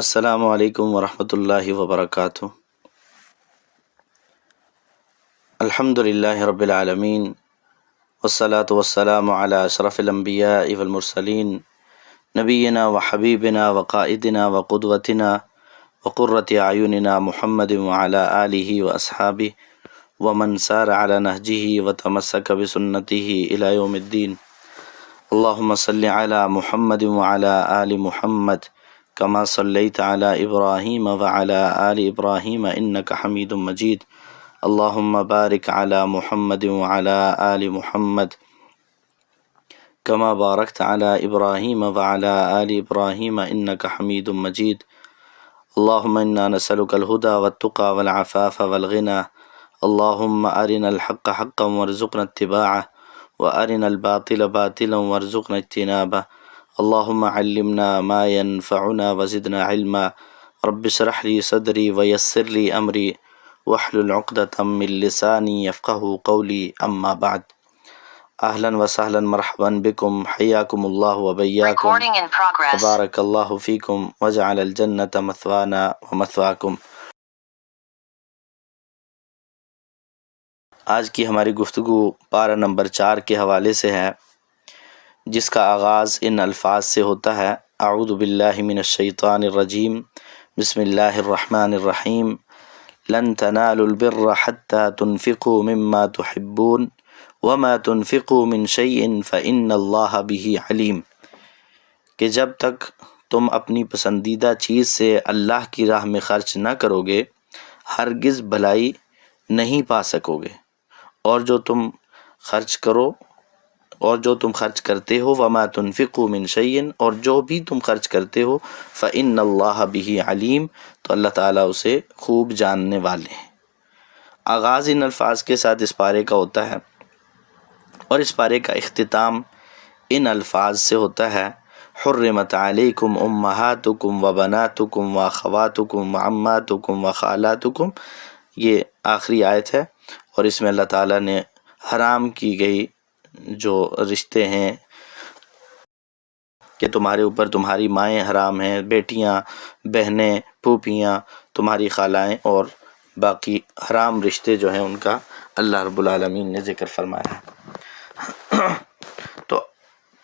السلام علیکم ورحمۃ اللہ وبرکاتہ۔ الحمد للہ رب العالمین والصلاة والسلام علی اشرف الانبیاء والمرسلین نبینا و حبیبنا و قائدنا و قدوتنا و قرۃ اعیننا محمد وعلی آلہ و اصحابہ ومن سار علی نہجہ و تمسک بسنتہ الی یوم الدین۔ اللہم صلی علی محمد وعلی آل محمد کما صلیت علی ابراہیم وعلی آل ابراہیم انک حمید مجید۔ اللہم بارک علی محمد وعلی آل محمد کما بارکت علی ابراہیم وعلی آل ابراہیم انک حمید مجید۔ اللہم انا نسألک الہدی والتقی والعفاف والغنی۔ اللہم ارنا الحق حقا وارزقنا اتباعہ وارنا الباطل باطلا وارزقنا اجتنابہ۔ اللہم علمنا ما ينفعنا وزدنا علما۔ رب اشرح لي صدری ویسر لي امری واحلل عقدۃ من لسانی یفقہوا قولی، اما بعد۔ اہلا وسہلا مرحبا بکم، حیاکم اللہ وبیاکم، وبارک اللہ فیکم وجعل الجنۃ مثوانا ومثواکم۔ آج کی ہماری گفتگو پارہ نمبر 4 کے حوالے سے ہے، جس کا آغاز ان الفاظ سے ہوتا ہے: اعوذ باللہ من الشیطان الرجیم، بسم اللہ الرحمن الرحیم، لن تنالوا البر حتى تنفقوا مما تحبون وما تنفقوا من شیء فإن اللہ به علیم، کہ جب تک تم اپنی پسندیدہ چیز سے اللہ کی راہ میں خرچ نہ کرو گے ہرگز بھلائی نہیں پا سکو گے، اور جو تم خرچ کرتے ہو وما تنفقوا من شیء، اور جو بھی تم خرچ کرتے ہو فإن اللہ به علیم، تو اللہ تعالیٰ اسے خوب جاننے والے ہیں۔ آغاز ان الفاظ کے ساتھ اس پارے کا ہوتا ہے، اور اس پارے کا اختتام ان الفاظ سے ہوتا ہے: حرمت علیکم امہاتکم و بناتکم و اخواتکم و عماتکم و خالاتکم۔ یہ آخری آیت ہے، اور اس میں اللہ تعالیٰ نے حرام کی گئی جو رشتے ہیں کہ تمہارے اوپر تمہاری مائیں حرام ہیں، بیٹیاں، بہنیں، پھوپھیاں، تمہاری خالائیں، اور باقی حرام رشتے جو ہیں ان کا اللہ رب العالمین نے ذکر فرمایا ہے۔ تو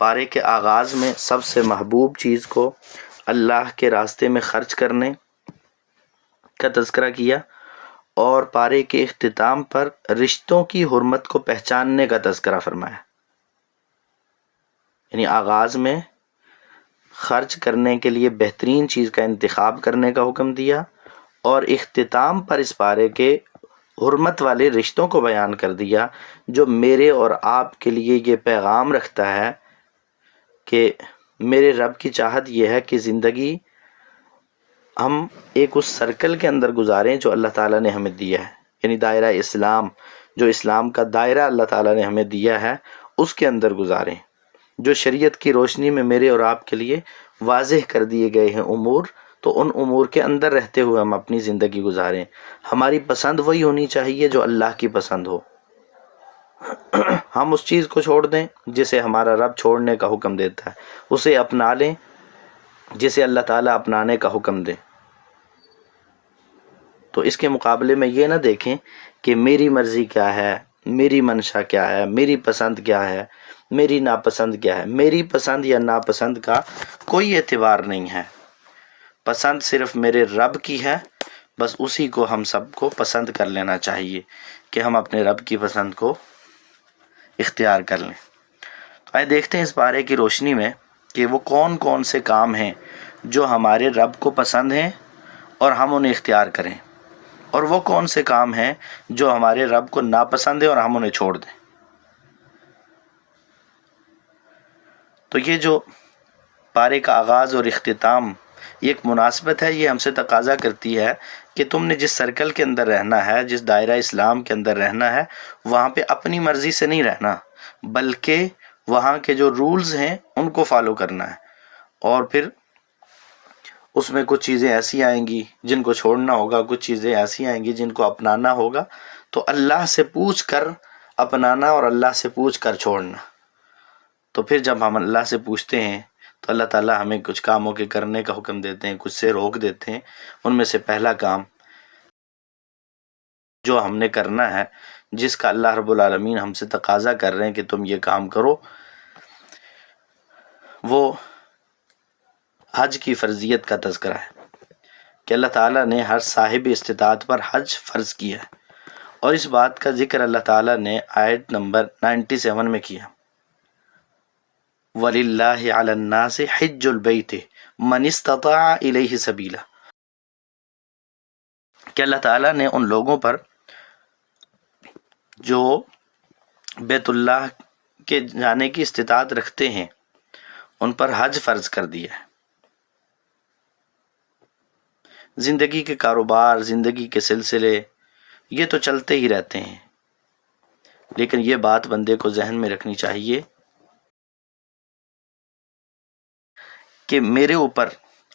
پارے کے آغاز میں سب سے محبوب چیز کو اللہ کے راستے میں خرچ کرنے کا تذکرہ کیا، اور پارے کے اختتام پر رشتوں کی حرمت کو پہچاننے کا تذکرہ فرمایا۔ یعنی آغاز میں خرچ کرنے کے لیے بہترین چیز کا انتخاب کرنے کا حکم دیا، اور اختتام پر اس پارے کے حرمت والے رشتوں کو بیان کر دیا، جو میرے اور آپ کے لیے یہ پیغام رکھتا ہے کہ میرے رب کی چاہت یہ ہے کہ زندگی ہم ایک اس سرکل کے اندر گزاریں جو اللہ تعالیٰ نے ہمیں دیا ہے، یعنی دائرہ اسلام، جو اسلام کا دائرہ اللہ تعالیٰ نے ہمیں دیا ہے اس کے اندر گزاریں، جو شریعت کی روشنی میں میرے اور آپ کے لیے واضح کر دیے گئے ہیں امور، تو ان امور کے اندر رہتے ہوئے ہم اپنی زندگی گزاریں۔ ہماری پسند وہی ہونی چاہیے جو اللہ کی پسند ہو۔ ہم اس چیز کو چھوڑ دیں جسے ہمارا رب چھوڑنے کا حکم دیتا ہے، اسے اپنا لیں جسے اللہ تعالیٰ اپنانے کا حکم دے۔ تو اس کے مقابلے میں یہ نہ دیکھیں کہ میری مرضی کیا ہے، میری منشا کیا ہے، میری پسند کیا ہے، میری ناپسند کیا ہے۔ میری پسند یا ناپسند کا کوئی اعتبار نہیں ہے، پسند صرف میرے رب کی ہے، بس اسی کو ہم سب کو پسند کر لینا چاہیے کہ ہم اپنے رب کی پسند کو اختیار کر لیں۔ آئے دیکھتے ہیں اس بارے کی روشنی میں کہ وہ کون کون سے کام ہیں جو ہمارے رب کو پسند ہیں اور ہم انہیں اختیار کریں، اور وہ کون سے کام ہیں جو ہمارے رب کو ناپسند ہیں اور ہم انہیں چھوڑ دیں۔ تو یہ جو پارے کا آغاز اور اختتام، یہ ایک مناسبت ہے، یہ ہم سے تقاضا کرتی ہے کہ تم نے جس سرکل کے اندر رہنا ہے، جس دائرہ اسلام کے اندر رہنا ہے، وہاں پہ اپنی مرضی سے نہیں رہنا، بلکہ وہاں کے جو رولز ہیں ان کو فالو کرنا ہے۔ اور پھر اس میں کچھ چیزیں ایسی آئیں گی جن کو چھوڑنا ہوگا، کچھ چیزیں ایسی آئیں گی جن کو اپنانا ہوگا۔ تو اللہ سے پوچھ کر اپنانا اور اللہ سے پوچھ کر چھوڑنا۔ تو پھر جب ہم اللہ سے پوچھتے ہیں تو اللہ تعالیٰ ہمیں کچھ کاموں کے کرنے کا حکم دیتے ہیں، کچھ سے روک دیتے ہیں۔ ان میں سے پہلا کام جو ہم نے کرنا ہے، جس کا اللہ رب العالمین ہم سے تقاضا کر رہے ہیں کہ تم یہ کام کرو، وہ حج کی فرضیت کا تذکرہ ہے کہ اللہ تعالیٰ نے ہر صاحب استطاعت پر حج فرض کیا ہے، اور اس بات کا ذکر اللہ تعالیٰ نے آیت نمبر 97 میں کیا، وَلِلَّهِ عَلَى النَّاسِ حِجُّ الْبَيْتِ مَنِ اسْتَطَاعَ إِلَيْهِ سَبِيلًا، کہ اللہ تعالیٰ نے ان لوگوں پر جو بیت اللہ کے جانے کی استطاعت رکھتے ہیں ان پر حج فرض کر دیا ہے۔ زندگی کے کاروبار، زندگی کے سلسلے یہ تو چلتے ہی رہتے ہیں، لیکن یہ بات بندے کو ذہن میں رکھنی چاہیے کہ میرے اوپر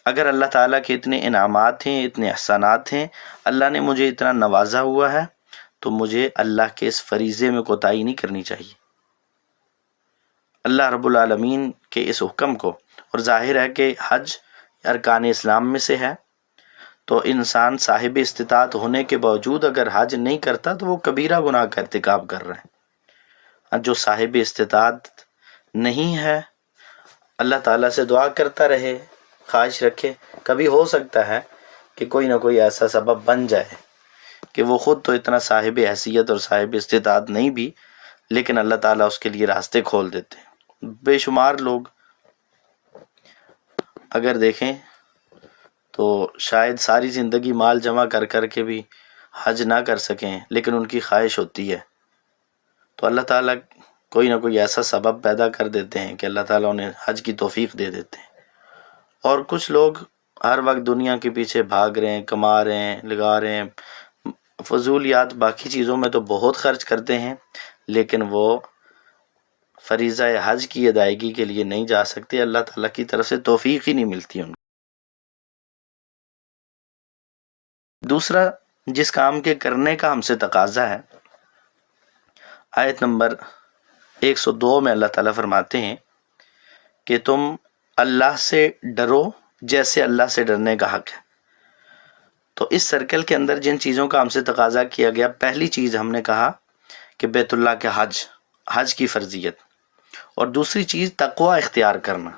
اگر اللہ تعالیٰ کے اتنے انعامات ہیں، اتنے احسانات ہیں، اللہ نے مجھے اتنا نوازا ہوا ہے، تو مجھے اللہ کے اس فریضے میں کوتاہی نہیں کرنی چاہیے۔ اللہ رب العالمین کے اس حکم کو، اور ظاہر ہے کہ حج ارکان اسلام میں سے ہے، تو انسان صاحب استطاعت ہونے کے باوجود اگر حج نہیں کرتا تو وہ کبیرہ گناہ کا ارتکاب کر رہا ہے۔ جو صاحب استطاعت نہیں ہے، اللہ تعالیٰ سے دعا کرتا رہے، خواہش رکھے، کبھی ہو سکتا ہے کہ کوئی نہ کوئی ایسا سبب بن جائے کہ وہ خود تو اتنا صاحب حیثیت اور صاحب استطاعت نہیں بھی، لیکن اللہ تعالیٰ اس کے لیے راستے کھول دیتے ہیں۔ بے شمار لوگ اگر دیکھیں تو شاید ساری زندگی مال جمع کر کر کے بھی حج نہ کر سکیں، لیکن ان کی خواہش ہوتی ہے، تو اللہ تعالیٰ کوئی نہ کوئی ایسا سبب پیدا کر دیتے ہیں کہ اللہ تعالیٰ انہیں حج کی توفیق دے دیتے ہیں۔ اور کچھ لوگ ہر وقت دنیا کے پیچھے بھاگ رہے ہیں، کما رہے ہیں، لگا رہے ہیں، فضولیات باقی چیزوں میں تو بہت خرچ کرتے ہیں، لیکن وہ فریضہ حج کی ادائیگی کے لیے نہیں جا سکتے، اللہ تعالیٰ کی طرف سے توفیق ہی نہیں ملتی ان کو۔ دوسرا جس کام کے کرنے کا ہم سے تقاضا ہے، آیت نمبر 102 میں اللہ تعالیٰ فرماتے ہیں کہ تم اللہ سے ڈرو جیسے اللہ سے ڈرنے کا حق ہے۔ تو اس سرکل کے اندر جن چیزوں کا ہم سے تقاضا کیا گیا، پہلی چیز ہم نے کہا کہ بیت اللہ کے حج کی فرضیت، اور دوسری چیز تقوی اختیار کرنا،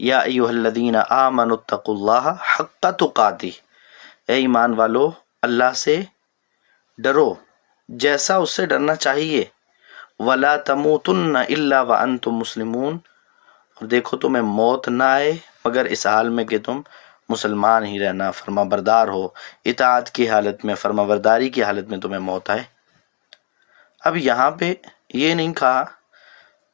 یا ایھا الذین آمنوا اتقوا اللہ حق تقاتہ، اے ایمان والو اللہ سے ڈرو جیسا اس سے ڈرنا چاہیے، ولا تموتن الا وانتم مسلمون، اور دیکھو تمہیں موت نہ آئے مگر اس حال میں کہ تم مسلمان ہی رہنا، فرما بردار ہو، اطاعت کی حالت میں، فرما برداری کی حالت میں تمہیں موت آئے۔ اب یہاں پہ یہ نہیں کہا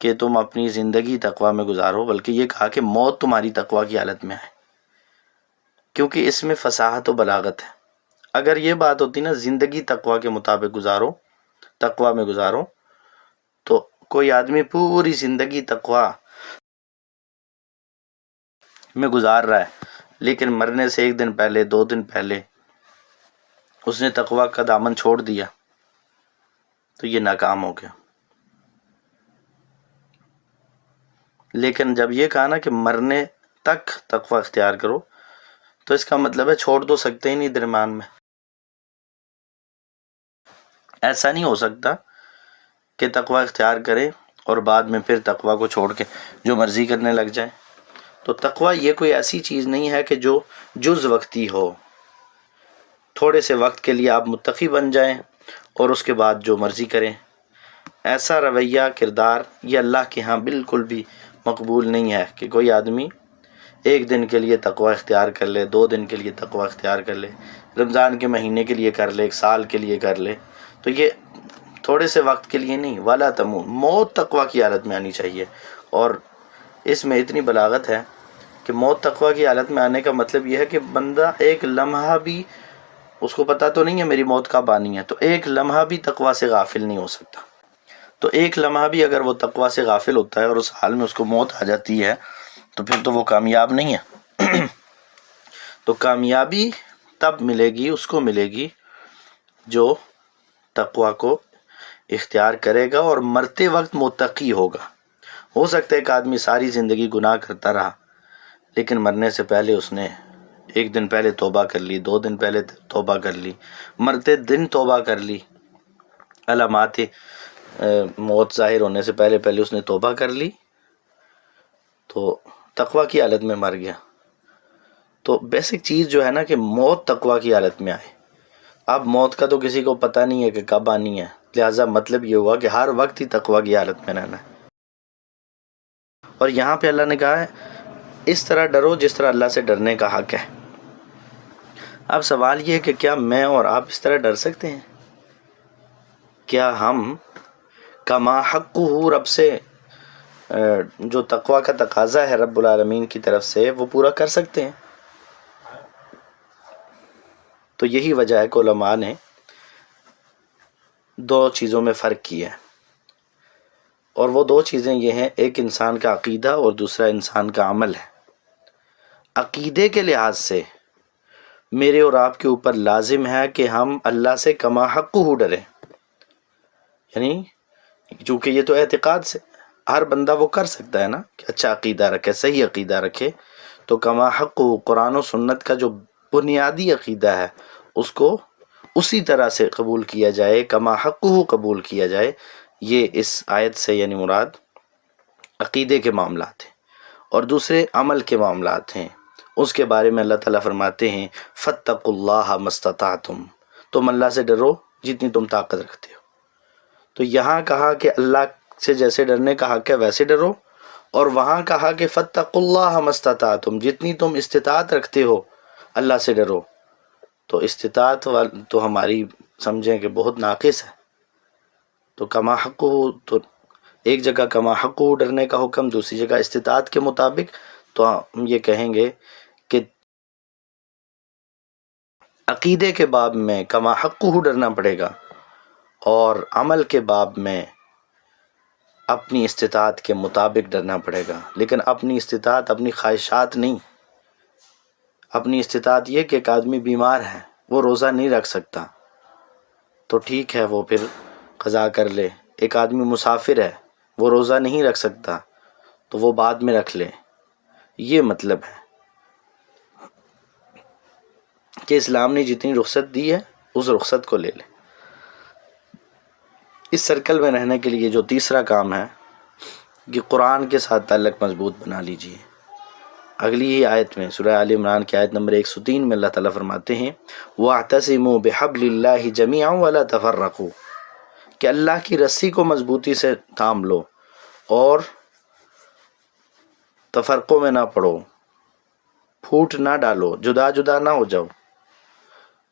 کہ تم اپنی زندگی تقوی میں گزارو، بلکہ یہ کہا کہ موت تمہاری تقوی کی حالت میں آئے، کیونکہ اس میں فصاحت و بلاغت ہے۔ اگر یہ بات ہوتی نا زندگی تقوی کے مطابق گزارو، تقوی میں گزارو، تو کوئی آدمی پوری زندگی تقوی میں گزار رہا ہے، لیکن مرنے سے ایک دن پہلے، 2 دن پہلے اس نے تقوی کا دامن چھوڑ دیا، تو یہ ناکام ہو گیا۔ لیکن جب یہ کہا نا کہ مرنے تک تقوی اختیار کرو، تو اس کا مطلب ہے چھوڑ تو سکتے ہی نہیں درمیان میں۔ ایسا نہیں ہو سکتا کہ تقوی اختیار کرے اور بعد میں پھر تقوی کو چھوڑ کے جو مرضی کرنے لگ جائیں۔ تو تقوی یہ کوئی ایسی چیز نہیں ہے کہ جو جز وقتی ہو، تھوڑے سے وقت کے لیے آپ متقی بن جائیں اور اس کے بعد جو مرضی کریں۔ ایسا رویہ، کردار یہ اللہ کے ہاں بالکل بھی مقبول نہیں ہے کہ کوئی آدمی ایک دن کے لیے تقوی اختیار کر لے، 2 دن کے لیے تقوی اختیار کر لے، رمضان کے مہینے کے لیے کر لے، 1 سال کے لیے کر لے، تو یہ تھوڑے سے وقت کے لیے نہیں، ولا تموت، موت تقوی کی حالت میں آنی چاہیے۔ اور اس میں اتنی بلاغت ہے کہ موت تقوی کی حالت میں آنے کا مطلب یہ ہے کہ بندہ ایک لمحہ بھی، اس کو پتہ تو نہیں ہے میری موت کب آنی ہے، تو ایک لمحہ بھی تقوی سے غافل نہیں ہو سکتا۔ تو ایک لمحہ بھی اگر وہ تقوی سے غافل ہوتا ہے اور اس حال میں اس کو موت آ جاتی ہے، تو پھر تو وہ کامیاب نہیں ہے۔ تو کامیابی تب ملے گی، اس کو ملے گی جو تقوی کو اختیار کرے گا اور مرتے وقت متقی ہوگا۔ ہو سکتا ہے ایک آدمی ساری زندگی گناہ کرتا رہا لیکن مرنے سے پہلے اس نے 1 دن پہلے توبہ کر لی، 2 دن پہلے توبہ کر لی، مرتے دن توبہ کر لی، علامات موت ظاہر ہونے سے پہلے اس نے توبہ کر لی، تو تقوی کی حالت میں مر گیا۔ تو بیسک چیز جو ہے نا کہ موت تقوی کی حالت میں آئے۔ اب موت کا تو کسی کو پتہ نہیں ہے کہ کب آنی ہے، لہٰذا مطلب یہ ہوا کہ ہر وقت ہی تقوی کی حالت میں رہنا ہے۔ اور یہاں پہ اللہ نے کہا ہے اس طرح ڈرو جس طرح اللہ سے ڈرنے کا حق ہے۔ اب سوال یہ ہے کہ کیا میں اور آپ اس طرح ڈر سکتے ہیں؟ کیا ہم کما حقہ رب سے جو تقوی کا تقاضا ہے رب العالمین کی طرف سے وہ پورا کر سکتے ہیں؟ تو یہی وجہ ہے کہ علماء نے 2 چیزوں میں فرق کیا ہے، اور وہ 2 چیزیں یہ ہیں، ایک انسان کا عقیدہ اور دوسرا انسان کا عمل ہے۔ عقیدے کے لحاظ سے میرے اور آپ کے اوپر لازم ہے کہ ہم اللہ سے کما حقہ ڈریں، یعنی چونکہ یہ تو اعتقاد سے ہر بندہ وہ کر سکتا ہے نا کہ اچھا عقیدہ رکھے، صحیح عقیدہ رکھے، تو کما حقہ قرآن و سنت کا جو بنیادی عقیدہ ہے اس کو اسی طرح سے قبول کیا جائے، کما حقہ قبول کیا جائے۔ یہ اس آیت سے یعنی مراد عقیدے کے معاملات ہیں، اور دوسرے عمل کے معاملات ہیں۔ اس کے بارے میں اللہ تعالیٰ فرماتے ہیں فاتقوا اللہ ما استطعتم، تم اللہ سے ڈرو جتنی تم طاقت رکھتے ہو۔ تو یہاں کہا کہ اللہ سے جیسے ڈرنے کا حق ہے ویسے ڈرو، اور وہاں کہا کہ فاتقوا اللہ ما استطعتم، جتنی تم استطاعت رکھتے ہو اللہ سے ڈرو۔ تو استطاعت تو ہماری سمجھیں کہ بہت ناقص ہے، تو کما حقہ، تو ایک جگہ کما حقہ ڈرنے کا حکم، دوسری جگہ استطاعت کے مطابق، تو ہم یہ کہیں گے کہ عقیدے کے باب میں کما حقہ ڈرنا پڑے گا، اور عمل کے باب میں اپنی استطاعت کے مطابق ڈرنا پڑے گا، لیکن اپنی استطاعت اپنی خواہشات نہیں۔ اپنی استطاعت یہ کہ ایک آدمی بیمار ہے، وہ روزہ نہیں رکھ سکتا، تو ٹھیک ہے وہ پھر قضا کر لے۔ ایک آدمی مسافر ہے، وہ روزہ نہیں رکھ سکتا، تو وہ بعد میں رکھ لے۔ یہ مطلب ہے کہ اسلام نے جتنی رخصت دی ہے اس رخصت کو لے لے۔ اس سرکل میں رہنے کے لیے جو تیسرا کام ہے کہ قرآن کے ساتھ تعلق مضبوط بنا لیجئے۔ اگلی ہی آیت میں سورہ آل عمران کی آیت نمبر 103 میں اللہ تعالیٰ فرماتے ہیں وَاعْتَصِمُوا بِحَبْلِ اللَّهِ جَمِيعًا وَلَا تَفَرَّقُوا، کہ اللہ کی رسی کو مضبوطی سے تھام لو اور تفرقوں میں نہ پڑو، پھوٹ نہ ڈالو، جدا جدا نہ ہو جاؤ۔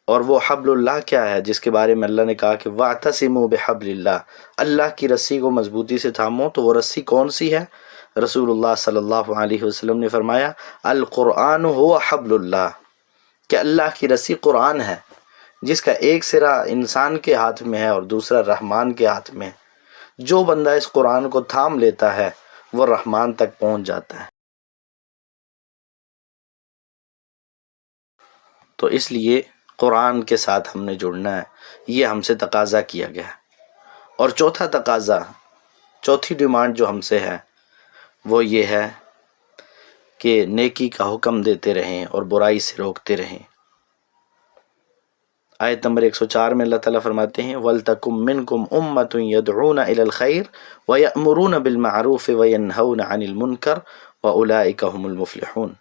اور وہ حبل اللہ کیا ہے جس کے بارے میں اللہ نے کہا کہ وَاعْتَصِمُوا بِحَبْلِ اللَّهِ، اللہ کی رسی کو مضبوطی سے تھامو، تو وہ رسی کون سی ہے؟ رسول اللہ صلی اللہ علیہ وسلم نے فرمایا القرآن هو حبل اللہ، کہ اللہ کی رسی قرآن ہے، جس کا ایک سرا انسان کے ہاتھ میں ہے اور دوسرا رحمان کے ہاتھ میں ہے۔ جو بندہ اس قرآن کو تھام لیتا ہے وہ رحمان تک پہنچ جاتا ہے۔ تو اس لیے قرآن کے ساتھ ہم نے جڑنا ہے، یہ ہم سے تقاضا کیا گیا ہے۔ اور چوتھا تقاضا، چوتھی ڈیمانڈ جو ہم سے ہے وہ یہ ہے کہ نیکی کا حکم دیتے رہیں اور برائی سے روکتے رہیں۔ آیت نمبر 104 میں اللہ تعالیٰ فرماتے ہیں وَلْتَكُمْ مِنْكُمْ أُمَّةٌ يَدْعُونَ إِلَى الْخَيْرِ وَيَأْمُرُونَ بِالْمَعْرُوفِ وَيَنْهَوْنَ عَنِ الْمُنْكَرِ وَأُولَئِكَ هُمُ الْمُفْلِحُونَ،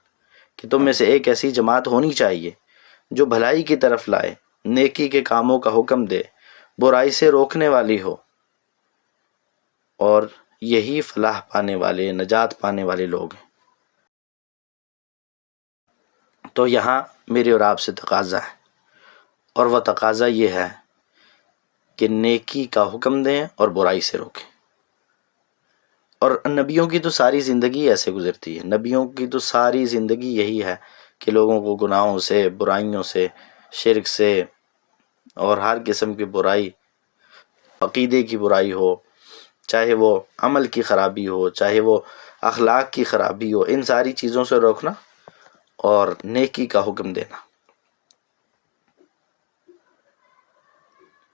کہ تم میں سے ایک ایسی جماعت ہونی چاہیے جو بھلائی کی طرف لائے، نیکی کے کاموں کا حکم دے، برائی سے روکنے والی ہو، اور یہی فلاح پانے والے، نجات پانے والے لوگ ہیں۔ تو یہاں میرے اور آپ سے تقاضا ہے، اور وہ تقاضا یہ ہے کہ نیکی کا حکم دیں اور برائی سے روکیں۔ اور نبیوں کی تو ساری زندگی ایسے گزرتی ہے، نبیوں کی تو ساری زندگی یہی ہے کہ لوگوں کو گناہوں سے، برائیوں سے، شرک سے اور ہر قسم کی برائی، عقیدے کی برائی ہو، چاہے وہ عمل کی خرابی ہو، چاہے وہ اخلاق کی خرابی ہو، ان ساری چیزوں سے روکنا اور نیکی کا حکم دینا۔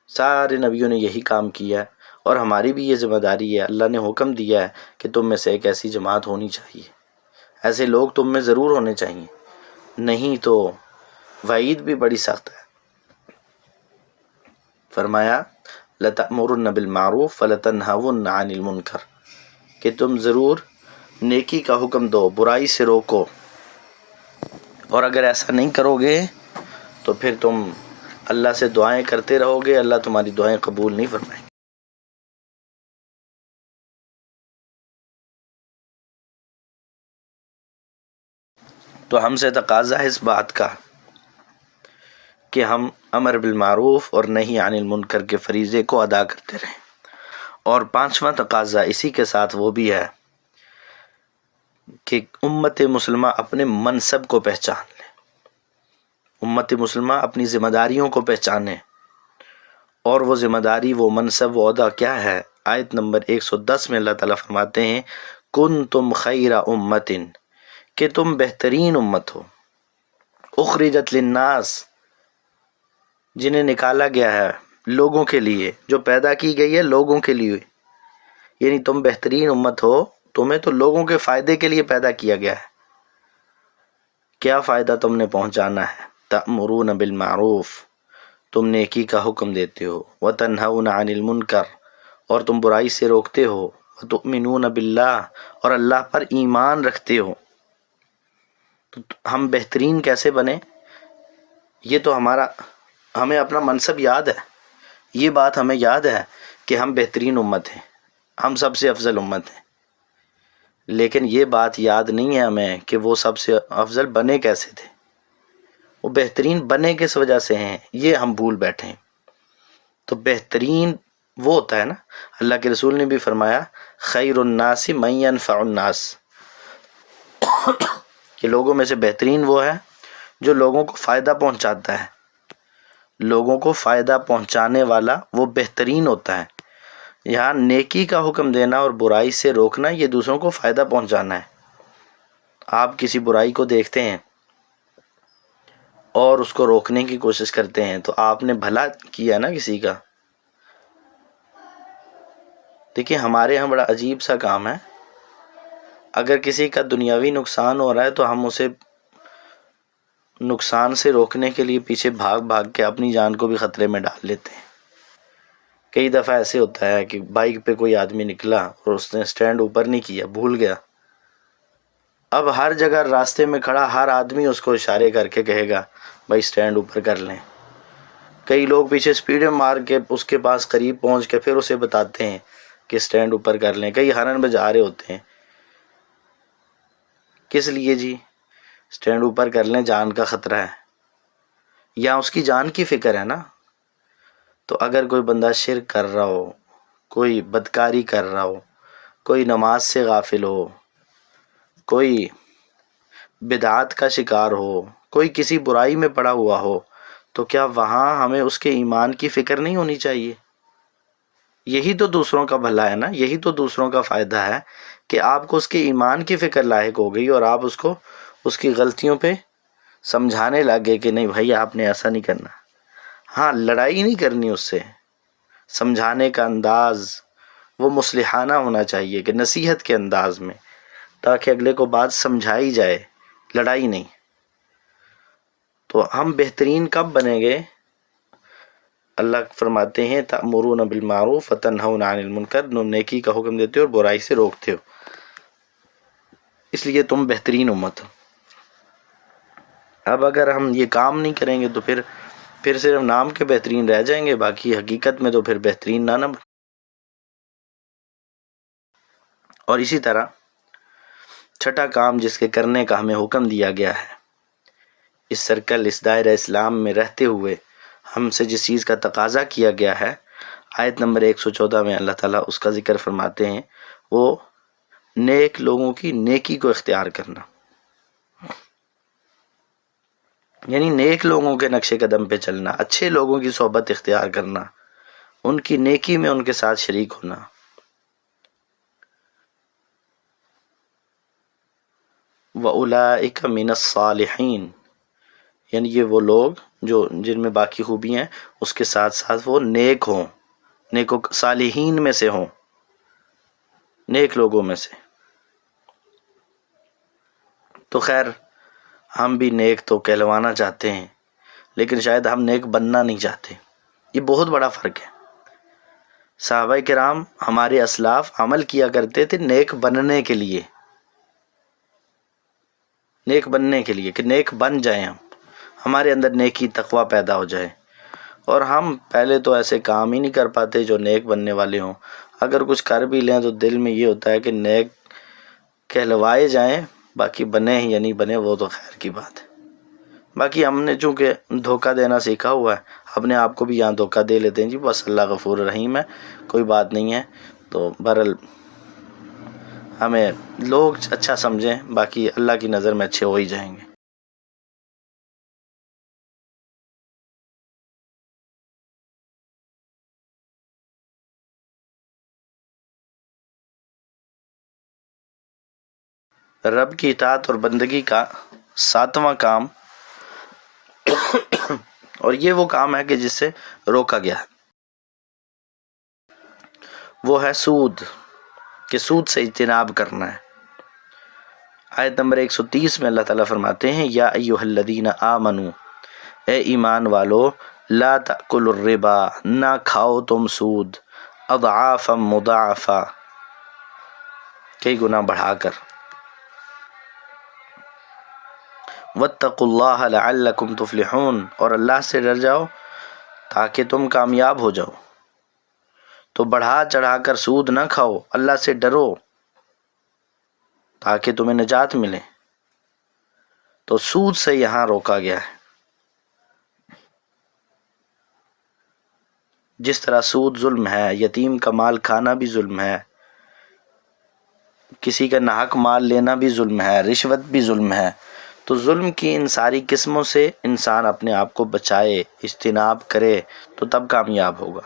سارے نبیوں نے یہی کام کیا ہے، اور ہماری بھی یہ ذمہ داری ہے، اللہ نے حکم دیا ہے کہ تم میں سے ایک ایسی جماعت ہونی چاہیے، ایسے لوگ تم میں ضرور ہونے چاہیے، نہیں تو وعید بھی بڑی سخت ہے۔ فرمایا لَتَأْمُرُنَّ بِالْمَعْرُوفِ وَلَتَنْهَوُنَّ عَنِ الْمُنْكَرِ، کہ تم ضرور نیکی کا حکم دو، برائی سے روکو، اور اگر ایسا نہیں کرو گے تو پھر تم اللہ سے دعائیں کرتے رہو گے، اللہ تمہاری دعائیں قبول نہیں فرمائیں گے۔ تو ہم سے تقاضا ہے اس بات کا کہ ہم امر بالمعروف اور نہی عن المنکر کے فریضے کو ادا کرتے رہیں، اور پانچواں تقاضا اسی کے ساتھ وہ بھی ہے کہ امت مسلمہ اپنے منصب کو پہچان لے، امت مسلمہ اپنی ذمہ داریوں کو پہچانے، اور وہ ذمہ داری، وہ منصب، وہ عہدہ کیا ہے؟ آیت نمبر 110 میں اللہ تعالیٰ فرماتے ہیں کنتم خیر امت، کہ تم بہترین امت ہو، اخرجت للناس، جنہیں نکالا گیا ہے لوگوں کے لیے، جو پیدا کی گئی ہے لوگوں کے لیے، یعنی تم بہترین امت ہو، تمہیں تو لوگوں کے فائدے کے لیے پیدا کیا گیا ہے۔ کیا فائدہ تم نے پہنچانا ہے؟ تأمرون بالمعروف، تم نیکی کا حکم دیتے ہو، وتنہون عن المنکر، اور تم برائی سے روکتے ہو، وتؤمنون باللہ، اور اللہ پر ایمان رکھتے ہو۔ تو ہم بہترین کیسے بنے؟ یہ تو ہمیں اپنا منصب یاد ہے، یہ بات ہمیں یاد ہے کہ ہم بہترین امت ہیں، ہم سب سے افضل امت ہیں، لیکن یہ بات یاد نہیں ہے ہمیں کہ وہ سب سے افضل بنے کیسے تھے، وہ بہترین بنے کس وجہ سے ہیں، یہ ہم بھول بیٹھے ہیں۔ تو بہترین وہ ہوتا ہے نا، اللہ کے رسول نے بھی فرمایا خیر الناس من ينفع الناس، کہ لوگوں میں سے بہترین وہ ہے جو لوگوں کو فائدہ پہنچاتا ہے، لوگوں کو فائدہ پہنچانے والا وہ بہترین ہوتا ہے۔ یہاں نیکی کا حکم دینا اور برائی سے روکنا، یہ دوسروں کو فائدہ پہنچانا ہے۔ آپ کسی برائی کو دیکھتے ہیں اور اس کو روکنے کی کوشش کرتے ہیں تو آپ نے بھلا کیا نا کسی کا۔ دیکھیں ہمارے ہاں بڑا عجیب سا کام ہے، اگر کسی کا دنیاوی نقصان ہو رہا ہے تو ہم اسے نقصان سے روکنے کے لیے پیچھے بھاگ بھاگ کے اپنی جان کو بھی خطرے میں ڈال لیتے ہیں۔ کئی دفعہ ایسے ہوتا ہے کہ بائک پہ کوئی آدمی نکلا اور اس نے سٹینڈ اوپر نہیں کیا، بھول گیا، اب ہر جگہ راستے میں کھڑا ہر آدمی اس کو اشارے کر کے کہے گا بھائی سٹینڈ اوپر کر لیں۔ کئی لوگ پیچھے سپیڈ میں مار کے اس کے پاس قریب پہنچ کے پھر اسے بتاتے ہیں کہ سٹینڈ اوپر کر لیں، کئی ہارن بجا رہے ہوتے ہیں۔ کس لیے جی؟ سٹینڈ اوپر کر لیں، جان کا خطرہ ہے، یا اس کی جان کی فکر ہے نا۔ تو اگر کوئی بندہ شرک کر رہا ہو، کوئی بدکاری کر رہا ہو، کوئی نماز سے غافل ہو، کوئی بدعات کا شکار ہو، کوئی کسی برائی میں پڑا ہوا ہو، تو کیا وہاں ہمیں اس کے ایمان کی فکر نہیں ہونی چاہیے؟ یہی تو دوسروں کا بھلا ہے نا، یہی تو دوسروں کا فائدہ ہے کہ آپ کو اس کے ایمان کی فکر لاحق ہو گئی اور آپ اس کو اس کی غلطیوں پہ سمجھانے لگے کہ نہیں بھائی آپ نے ایسا نہیں کرنا۔ ہاں لڑائی نہیں کرنی اس سے، سمجھانے کا انداز وہ مصلحانہ ہونا چاہیے کہ نصیحت کے انداز میں، تاکہ اگلے کو بات سمجھائی جائے، لڑائی نہیں۔ تو ہم بہترین کب بنیں گے؟ اللہ فرماتے ہیں تأمرون بالمعروف وتنہون عن المنکر، تم نیکی کا حکم دیتے ہو اور برائی سے روکتے ہو، اس لیے تم بہترین امت ہو۔ اب اگر ہم یہ کام نہیں کریں گے تو پھر صرف نام کے بہترین رہ جائیں گے، باقی حقیقت میں تو پھر بہترین نہ بن۔ اور اسی طرح چھٹا کام جس کے کرنے کا ہمیں حکم دیا گیا ہے، اس سرکل، اس دائرہ اسلام میں رہتے ہوئے ہم سے جس چیز کا تقاضا کیا گیا ہے، آیت نمبر 114 میں اللہ تعالیٰ اس کا ذکر فرماتے ہیں، وہ نیک لوگوں کی نیکی کو اختیار کرنا، یعنی نیک لوگوں کے نقش قدم پہ چلنا، اچھے لوگوں کی صحبت اختیار کرنا، ان کی نیکی میں ان کے ساتھ شریک ہونا۔ وَأُولَئِكَ مِنَ الصَّالِحِينَ، یعنی یہ وہ لوگ جو جن میں باقی خوبی ہیں اس کے ساتھ ساتھ وہ نیک ہوں، صالحین میں سے ہوں، نیک لوگوں میں سے۔ تو خیر ہم بھی نیک تو کہلوانا چاہتے ہیں، لیکن شاید ہم نیک بننا نہیں چاہتے۔ یہ بہت بڑا فرق ہے۔ صحابہ کرام ہمارے اسلاف عمل کیا کرتے تھے نیک بننے کے لیے، نیک بننے کے لیے، کہ نیک بن جائیں ہمارے اندر نیکی تقوی پیدا ہو جائے۔ اور ہم پہلے تو ایسے کام ہی نہیں کر پاتے جو نیک بننے والے ہوں۔ اگر کچھ کر بھی لیں تو دل میں یہ ہوتا ہے کہ نیک کہلوائے جائیں، باقی بنے یا نہیں بنے وہ تو خیر کی بات ہے۔ باقی ہم نے چونکہ دھوکہ دینا سیکھا ہوا ہے، اپنے آپ کو بھی یہاں دھوکہ دے لیتے ہیں، جی بس اللہ غفور رحیم ہے، کوئی بات نہیں ہے۔ تو بہرحال ہمیں لوگ اچھا سمجھیں، باقی اللہ کی نظر میں اچھے ہو ہی جائیں گے۔ رب کی اطاعت اور بندگی کا 7واں کام، اور یہ وہ کام ہے کہ جس سے روکا گیا ہے، وہ ہے سود، کہ سود سے اجتناب کرنا ہے۔ آیت نمبر 130 میں اللہ تعالیٰ فرماتے ہیں یا ایھا الذین آمنو، اے ایمان والو، لا تأکلوا الربا، نہ کھاؤ تم سود، اضعافا مضاعفا، کئی گنا بڑھا کر، واتقوا اللہ لعلکم تفلحون، اور اللہ سے ڈر جاؤ تاکہ تم کامیاب ہو جاؤ۔ تو بڑھا چڑھا کر سود نہ کھاؤ، اللہ سے ڈرو تاکہ تمہیں نجات ملے۔ تو سود سے یہاں روکا گیا ہے۔ جس طرح سود ظلم ہے، یتیم کا مال کھانا بھی ظلم ہے، کسی کا ناحق مال لینا بھی ظلم ہے، رشوت بھی ظلم ہے۔ تو ظلم کی ان ساری قسموں سے انسان اپنے آپ کو بچائے، اجتناب کرے، تو تب کامیاب ہوگا۔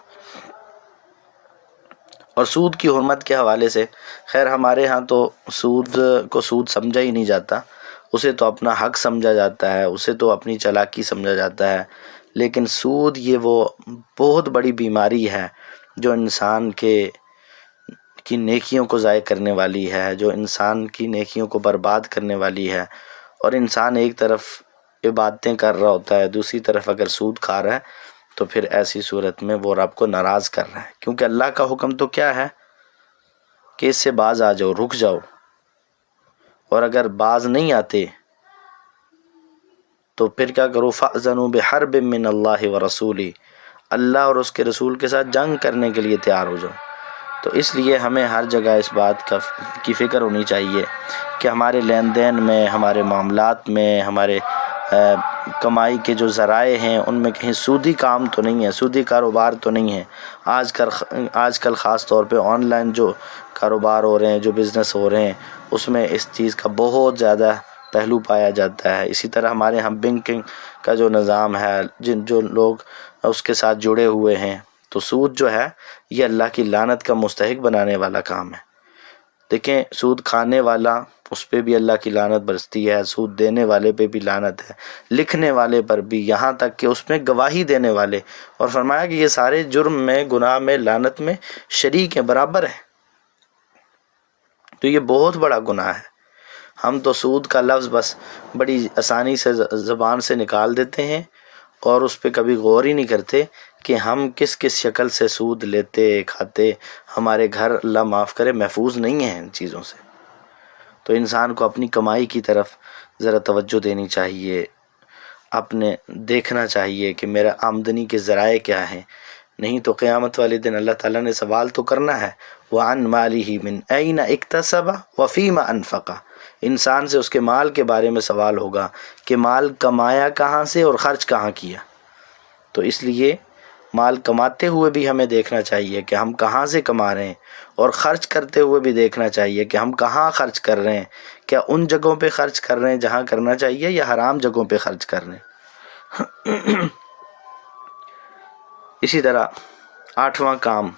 اور سود کی حرمت کے حوالے سے خیر ہمارے ہاں تو سود کو سود سمجھا ہی نہیں جاتا، اسے تو اپنا حق سمجھا جاتا ہے، اسے تو اپنی چالاکی سمجھا جاتا ہے۔ لیکن سود یہ وہ بہت بڑی بیماری ہے جو انسان کی نیکیوں کو ضائع کرنے والی ہے، جو انسان کی نیکیوں کو برباد کرنے والی ہے۔ اور انسان ایک طرف عبادتیں کر رہا ہوتا ہے، دوسری طرف اگر سود کھا رہا ہے تو پھر ایسی صورت میں وہ رب کو ناراض کر رہا ہے، کیونکہ اللہ کا حکم تو کیا ہے کہ اس سے باز آ جاؤ، رک جاؤ۔ اور اگر باز نہیں آتے تو پھر کیا کرو، فَأْذَنُوا بِحَرْبٍ مِّنَ اللَّهِ وَرَسُولِهِ، اللہ اور اس کے رسول کے ساتھ جنگ کرنے کے لیے تیار ہو جاؤ۔ تو اس لیے ہمیں ہر جگہ اس بات کی فکر ہونی چاہیے کہ ہمارے لین دین میں، ہمارے معاملات میں، ہمارے کمائی کے جو ذرائع ہیں ان میں کہیں سودی کام تو نہیں ہے، سودی کاروبار تو نہیں ہے۔ آج کل خاص طور پہ آن لائن جو کاروبار ہو رہے ہیں، جو بزنس ہو رہے ہیں، اس میں اس چیز کا بہت زیادہ پہلو پایا جاتا ہے۔ اسی طرح ہمارے ہاں بینکنگ کا جو نظام ہے، جو لوگ اس کے ساتھ جڑے ہوئے ہیں، تو سود جو ہے یہ اللہ کی لعنت کا مستحق بنانے والا کام ہے۔ دیکھیں سود کھانے والا، اس پہ بھی اللہ کی لعنت برستی ہے، سود دینے والے پہ بھی لعنت ہے، لکھنے والے پر بھی، یہاں تک کہ اس میں گواہی دینے والے، اور فرمایا کہ یہ سارے جرم میں، گناہ میں، لعنت میں شریک ہیں، برابر ہیں۔ تو یہ بہت بڑا گناہ ہے۔ ہم تو سود کا لفظ بس بڑی آسانی سے زبان سے نکال دیتے ہیں اور اس پہ کبھی غور ہی نہیں کرتے کہ ہم کس کس شکل سے سود لیتے کھاتے، ہمارے گھر اللہ معاف کرے محفوظ نہیں ہیں ان چیزوں سے۔ تو انسان کو اپنی کمائی کی طرف ذرا توجہ دینی چاہیے، اپنے دیکھنا چاہیے کہ میرا آمدنی کے ذرائع کیا ہیں، نہیں تو قیامت والے دن اللہ تعالیٰ نے سوال تو کرنا ہے، وَعَنْ مَالِهِ مِنْ أَيْنَ اكْتَسَبَ وَفِيمَ أَنْفَقَ، انسان سے اس کے مال کے بارے میں سوال ہوگا کہ مال کمایا کہاں سے اور خرچ کہاں کیا۔ تو اس لیے مال کماتے ہوئے بھی ہمیں دیکھنا چاہیے کہ ہم کہاں سے کما رہے ہیں، اور خرچ کرتے ہوئے بھی دیکھنا چاہیے کہ ہم کہاں خرچ کر رہے ہیں، کیا ان جگہوں پہ خرچ کر رہے ہیں جہاں کرنا چاہیے یا حرام جگہوں پہ خرچ کر رہے ہیں۔ اسی طرح 8واں کام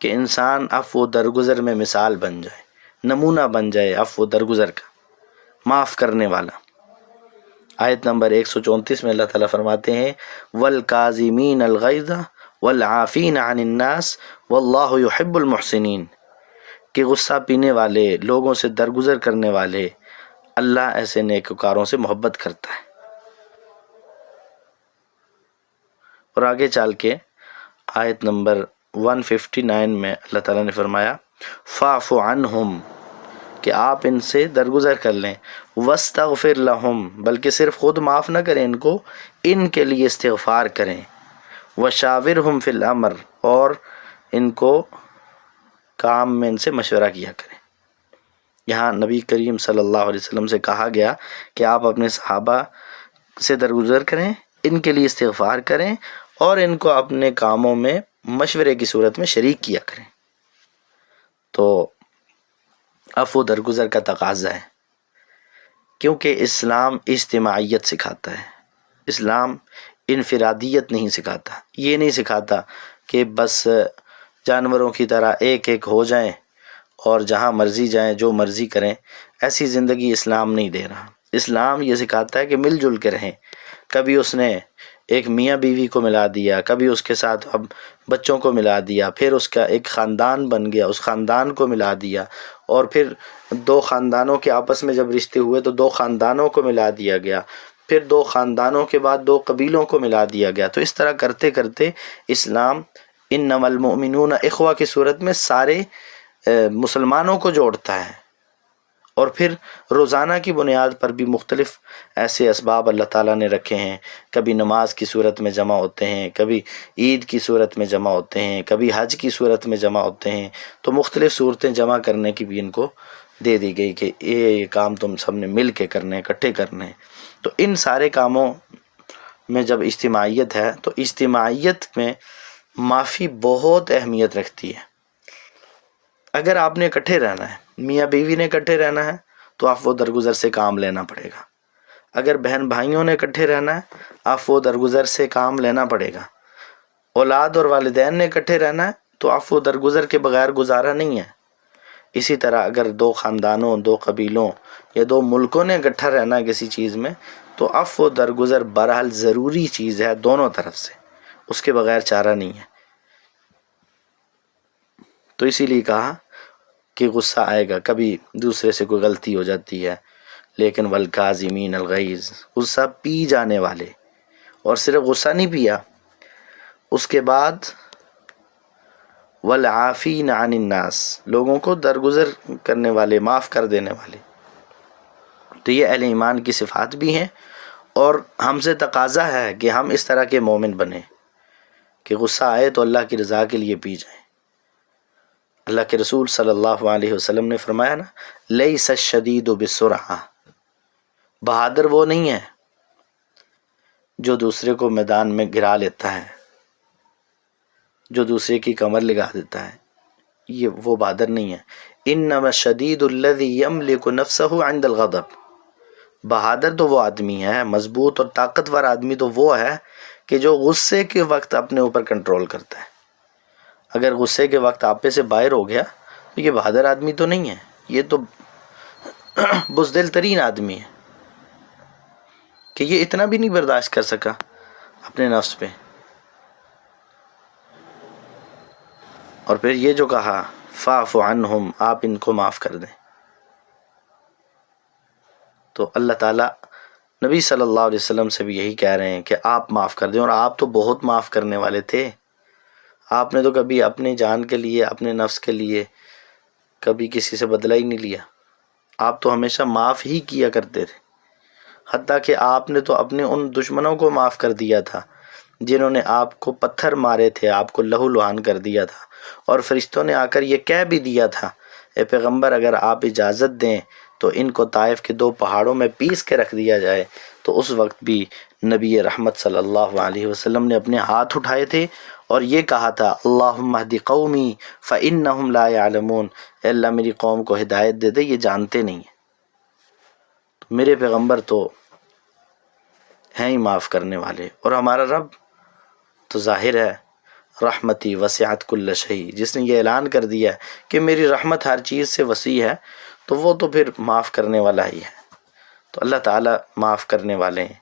کہ انسان عفو و درگزر میں مثال بن جائے، نمونہ بن جائے عفو و درگزر کا، معاف کرنے والا۔ آیت نمبر 134 میں اللہ تعالیٰ فرماتے ہیں وَالْكَاظِمِينَ الْغَيْظَ والعافین عن الناس واللہ یحب المحسنین، کہ غصہ پینے والے، لوگوں سے درگزر کرنے والے، اللہ ایسے نیکوکاروں سے محبت کرتا ہے۔ اور آگے چل کے آیت نمبر 159 میں اللہ تعالیٰ نے فرمایا فاعف عنہم، کہ آپ ان سے درگزر کر لیں، واستغفر لہم، بلکہ صرف خود معاف نہ کریں ان کو، ان کے لیے استغفار کریں، وشاورہم فی الامر، اور ان کو کام میں ان سے مشورہ کیا کریں۔ یہاں نبی کریم صلی اللہ علیہ وسلم سے کہا گیا کہ آپ اپنے صحابہ سے درگزر کریں، ان کے لیے استغفار کریں، اور ان کو اپنے کاموں میں مشورے کی صورت میں شریک کیا کریں۔ تو عفو درگزر کا تقاضا ہے، کیونکہ اسلام اجتماعیت سکھاتا ہے، اسلام انفرادیت نہیں سکھاتا، یہ نہیں سکھاتا کہ بس جانوروں کی طرح ایک ایک ہو جائیں اور جہاں مرضی جائیں جو مرضی کریں، ایسی زندگی اسلام نہیں دے رہا۔ اسلام یہ سکھاتا ہے کہ مل جل کے رہیں۔ کبھی اس نے ایک میاں بیوی کو ملا دیا، کبھی اس کے ساتھ اب بچوں کو ملا دیا، پھر اس کا ایک خاندان بن گیا، اس خاندان کو ملا دیا، اور پھر دو خاندانوں کے آپس میں جب رشتے ہوئے تو دو خاندانوں کو ملا دیا گیا، پھر دو خاندانوں کے بعد دو قبیلوں کو ملا دیا گیا۔ تو اس طرح کرتے کرتے اسلام انما المؤمنون اخوہ کی صورت میں سارے مسلمانوں کو جوڑتا ہے، اور پھر روزانہ کی بنیاد پر بھی مختلف ایسے اسباب اللہ تعالیٰ نے رکھے ہیں، کبھی نماز کی صورت میں جمع ہوتے ہیں، کبھی عید کی صورت میں جمع ہوتے ہیں، کبھی حج کی صورت میں جمع ہوتے ہیں، تو مختلف صورتیں جمع کرنے کی بھی ان کو دے دی گئی کہ یہ کام تم سب نے مل کے کرنے ہیں، اکٹھے کرنے ہیں۔ تو ان سارے کاموں میں جب اجتماعیت ہے تو اجتماعیت میں معافی بہت اہمیت رکھتی ہے۔ اگر آپ نے اکٹھے رہنا ہے، میاں بیوی نے اکٹھے رہنا ہے، تو آپ وہ درگزر سے کام لینا پڑے گا۔ اگر بہن بھائیوں نے اکٹھے رہنا ہے، آپ وہ درگزر سے کام لینا پڑے گا۔ اولاد اور والدین نے اکٹھے رہنا ہے تو آپ وہ درگزر کے بغیر گزارا نہیں ہے۔ اسی طرح اگر دو خاندانوں، دو قبیلوں یا دو ملکوں نے اکٹھا رہنا ہے کسی چیز میں، تو اب وہ درگزر بہرحال ضروری چیز ہے دونوں طرف سے، اس کے بغیر چارہ نہیں ہے۔ تو اسی لیے کہا کہ غصہ آئے گا، کبھی دوسرے سے کوئی غلطی ہو جاتی ہے، لیکن والکاظمین الغیظ، غصہ پی جانے والے، اور صرف غصہ نہیں پیا، اس کے بعد والعافین عن الناس، لوگوں کو درگزر کرنے والے، معاف کر دینے والے۔ تو یہ اہل ایمان کی صفات بھی ہیں، اور ہم سے تقاضا ہے کہ ہم اس طرح کے مومن بنیں کہ غصہ آئے تو اللہ کی رضا کے لیے پی جائیں۔ اللہ کے رسول صلی اللہ علیہ وسلم نے فرمایا نا، لیس الشدید بالسرعہ، بہادر وہ نہیں ہے جو دوسرے کو میدان میں گرا لیتا ہے، جو دوسرے کی کمر لگا دیتا ہے، یہ وہ بہادر نہیں ہے۔ انما الشدید الذی یملک نفسہ عند الغضب، بہادر تو وہ آدمی ہے، مضبوط اور طاقتور آدمی تو وہ ہے کہ جو غصے کے وقت اپنے اوپر کنٹرول کرتا ہے۔ اگر غصے کے وقت آپ پہ سے باہر ہو گیا تو یہ بہادر آدمی تو نہیں ہے، یہ تو بزدل ترین آدمی ہے کہ یہ اتنا بھی نہیں برداشت کر سکا اپنے نفس پہ۔ اور پھر یہ جو کہا فاعف عنہم، آپ ان کو معاف کر دیں، تو اللہ تعالیٰ نبی صلی اللہ علیہ وسلم سے بھی یہی کہہ رہے ہیں کہ آپ معاف کر دیں، اور آپ تو بہت معاف کرنے والے تھے۔ آپ نے تو کبھی اپنی جان کے لیے، اپنے نفس کے لیے کبھی کسی سے بدلہ ہی نہیں لیا، آپ تو ہمیشہ معاف ہی کیا کرتے تھے۔ حتیٰ کہ آپ نے تو اپنے ان دشمنوں کو معاف کر دیا تھا جنہوں نے آپ کو پتھر مارے تھے، آپ کو لہو لہان کر دیا تھا، اور فرشتوں نے آ کر یہ کہہ بھی دیا تھا، اے پیغمبر اگر آپ اجازت دیں تو ان کو طائف کے 2 پہاڑوں میں پیس کے رکھ دیا جائے۔ تو اس وقت بھی نبی رحمت صلی اللہ علیہ وسلم نے اپنے ہاتھ اٹھائے تھے اور یہ کہا تھا اللہم اہد قومی فإنہم لا يعلمون، اے اللہ میری قوم کو ہدایت دے دے، یہ جانتے نہیں ہیں۔ میرے پیغمبر تو ہیں ہی معاف کرنے والے، اور ہمارا رب تو ظاہر ہے رحمتی وسعت کل شیء، جس نے یہ اعلان کر دیا ہے کہ میری رحمت ہر چیز سے وسیع ہے، تو وہ تو پھر معاف کرنے والا ہی ہے۔ تو اللہ تعالیٰ معاف کرنے والے ہیں۔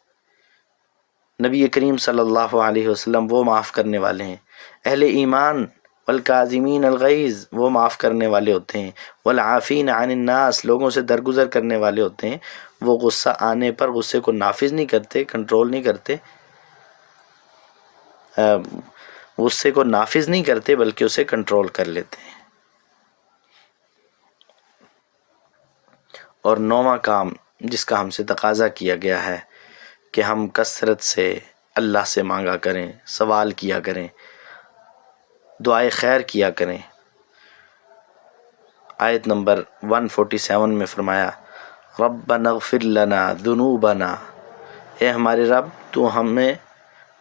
نبی کریم صلی اللہ علیہ وسلم وہ معاف کرنے والے ہیں۔ اہل ایمان والکاظمین الغیظ وہ معاف کرنے والے ہوتے ہیں، والعافین عن الناس لوگوں سے درگزر کرنے والے ہوتے ہیں، وہ غصہ آنے پر غصے کو نافذ نہیں کرتے، کنٹرول نہیں کرتے، غصے کو نافذ نہیں کرتے بلکہ اسے کنٹرول کر لیتے ہیں۔ اور نوواں کام جس کا ہم سے تقاضا کیا گیا ہے کہ ہم کثرت سے اللہ سے مانگا کریں، سوال کیا کریں، دعائے خیر کیا کریں۔ آیت نمبر 147 میں فرمایا ربنا اغفر لنا ذنوبنا، اے ہمارے رب تو ہمیں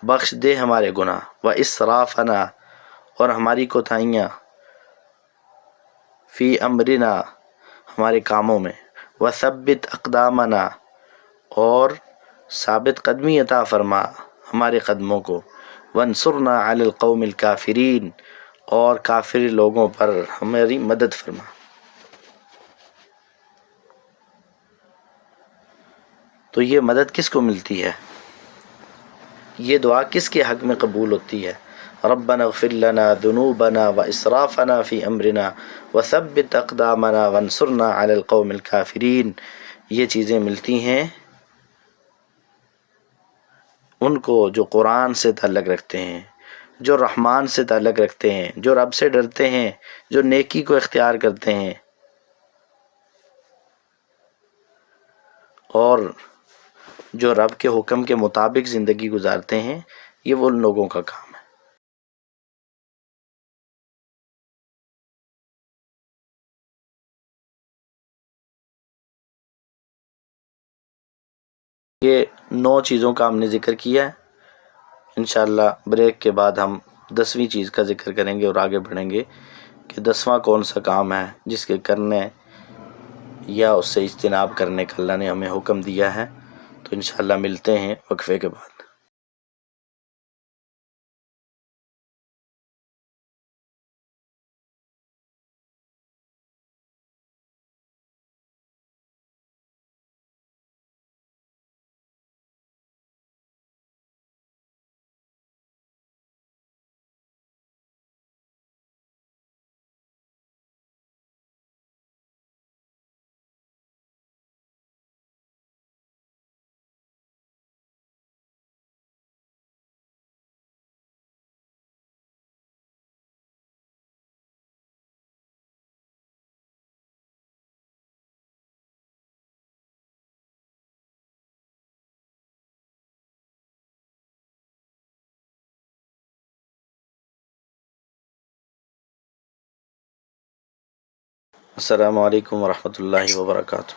بخش دے ہمارے گناہ، و اسرافنا اور ہماری کوتاہیاں، فی امرنا ہمارے کاموں میں، وثبت اقدامنا اور ثابت قدمی عطا فرما ہمارے قدموں کو، وانصرنا علی القوم الکافرین اور کافر لوگوں پر ہماری مدد فرما۔ تو یہ مدد کس کو ملتی ہے؟ یہ دعا کس کے حق میں قبول ہوتی ہے؟ ربنا اغفر لنا ذنوبنا واسرافنا فی امرنا وثبت اقدامنا وانصرنا علی القوم الکافرین۔ یہ چیزیں ملتی ہیں ان کو جو قرآن سے تعلق رکھتے ہیں، جو رحمان سے تعلق رکھتے ہیں، جو رب سے ڈرتے ہیں، جو نیکی کو اختیار کرتے ہیں اور جو رب کے حکم کے مطابق زندگی گزارتے ہیں، یہ وہ لوگوں کا کام ہے۔ یہ 9 چیزوں کا ہم نے ذکر کیا ہے۔ انشاءاللہ بریک کے بعد ہم 10ویں چیز کا ذکر کریں گے اور آگے بڑھیں گے کہ 10واں کون سا کام ہے جس کے کرنے یا اس سے اجتناب کرنے کا اللہ نے ہمیں حکم دیا ہے۔ تو انشاءاللہ ملتے ہیں وقفے کے بعد۔ السلام علیکم ورحمۃ اللہ وبرکاتہ۔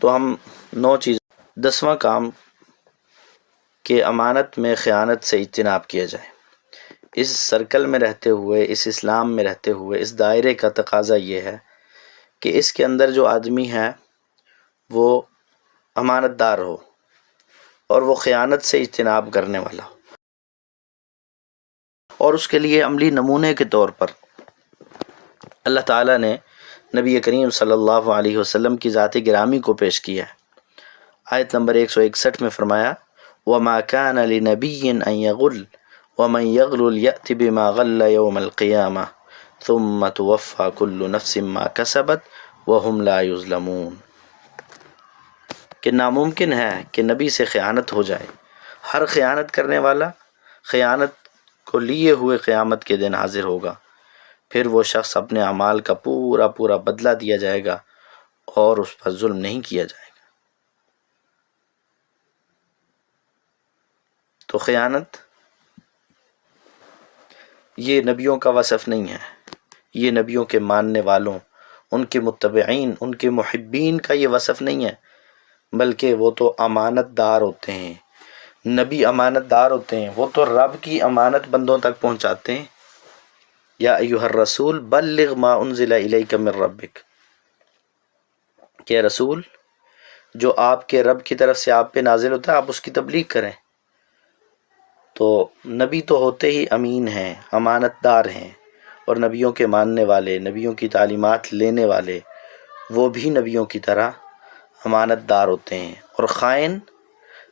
تو ہم 9 چیز 10واں کام کہ امانت میں خیانت سے اجتناب کیا جائے۔ اس سرکل میں رہتے ہوئے، اس اسلام میں رہتے ہوئے، اس دائرے کا تقاضا یہ ہے کہ اس کے اندر جو آدمی ہے وہ امانت دار ہو اور وہ خیانت سے اجتناب کرنے والا ہو، اور اس کے لیے عملی نمونے کے طور پر اللہ تعالیٰ نے نبی کریم صلی اللہ علیہ وسلم کی ذات گرامی کو پیش کیا ہے۔ آیت نمبر 161 میں فرمایا وَمَا كَانَ لِنَبِيٍّ أَن يَغُلَّ وَمَن يَغْلُلْ يَأْتِ بِمَا غَلَّ يَوْمَ الْقِيَامَةِ ثُمَّ تُوَفَّى كُلُّ نَفْسٍ مَا كَسَبَتْ وَهُمْ لَا يُظْلَمُونَ، کہ ناممکن ہے کہ نبی سے خیانت ہو جائے۔ ہر خیانت کرنے والا خیانت کو لیے ہوئے قیامت کے دن حاضر ہوگا، پھر وہ شخص اپنے اعمال کا پورا پورا بدلہ دیا جائے گا اور اس پر ظلم نہیں کیا جائے گا۔ تو خیانت یہ نبیوں کا وصف نہیں ہے، یہ نبیوں کے ماننے والوں، ان کے متبعین، ان کے محبین کا یہ وصف نہیں ہے، بلکہ وہ تو امانت دار ہوتے ہیں۔ نبی امانت دار ہوتے ہیں، وہ تو رب کی امانت بندوں تک پہنچاتے ہیں۔ یا ایھا الرسول بلغ ما انزل الیک من ربک، کہ رسول جو آپ کے رب کی طرف سے آپ پہ نازل ہوتا ہے آپ اس کی تبلیغ کریں۔ تو نبی تو ہوتے ہی امین ہیں، امانت دار ہیں، اور نبیوں کے ماننے والے، نبیوں کی تعلیمات لینے والے، وہ بھی نبیوں کی طرح امانت دار ہوتے ہیں۔ اور خائن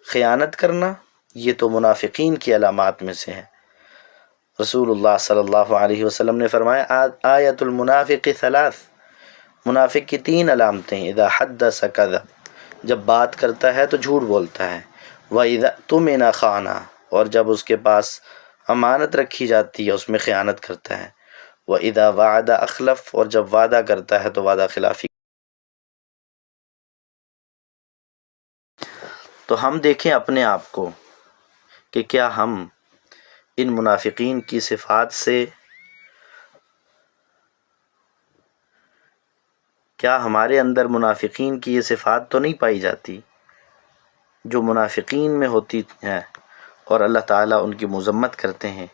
خیانت کرنا یہ تو منافقین کی علامات میں سے ہے۔ رسول اللہ صلی اللہ علیہ وسلم نے فرمایا آیت المنافق ثلاث، منافق کی 3 علامتیں، اذا حدث کذب، جب بات کرتا ہے تو جھوٹ بولتا ہے، واذا اؤتمن خان، اور جب اس کے پاس امانت رکھی جاتی ہے اس میں خیانت کرتا ہے، واذا وعد اخلف، اور جب وعدہ کرتا ہے تو وعدہ خلافی۔ تو ہم دیکھیں اپنے آپ کو کہ کیا ہم ان منافقین کی صفات سے، کیا ہمارے اندر منافقین کی یہ صفات تو نہیں پائی جاتی جو منافقین میں ہوتی ہیں اور اللہ تعالیٰ ان کی مذمت کرتے ہیں؟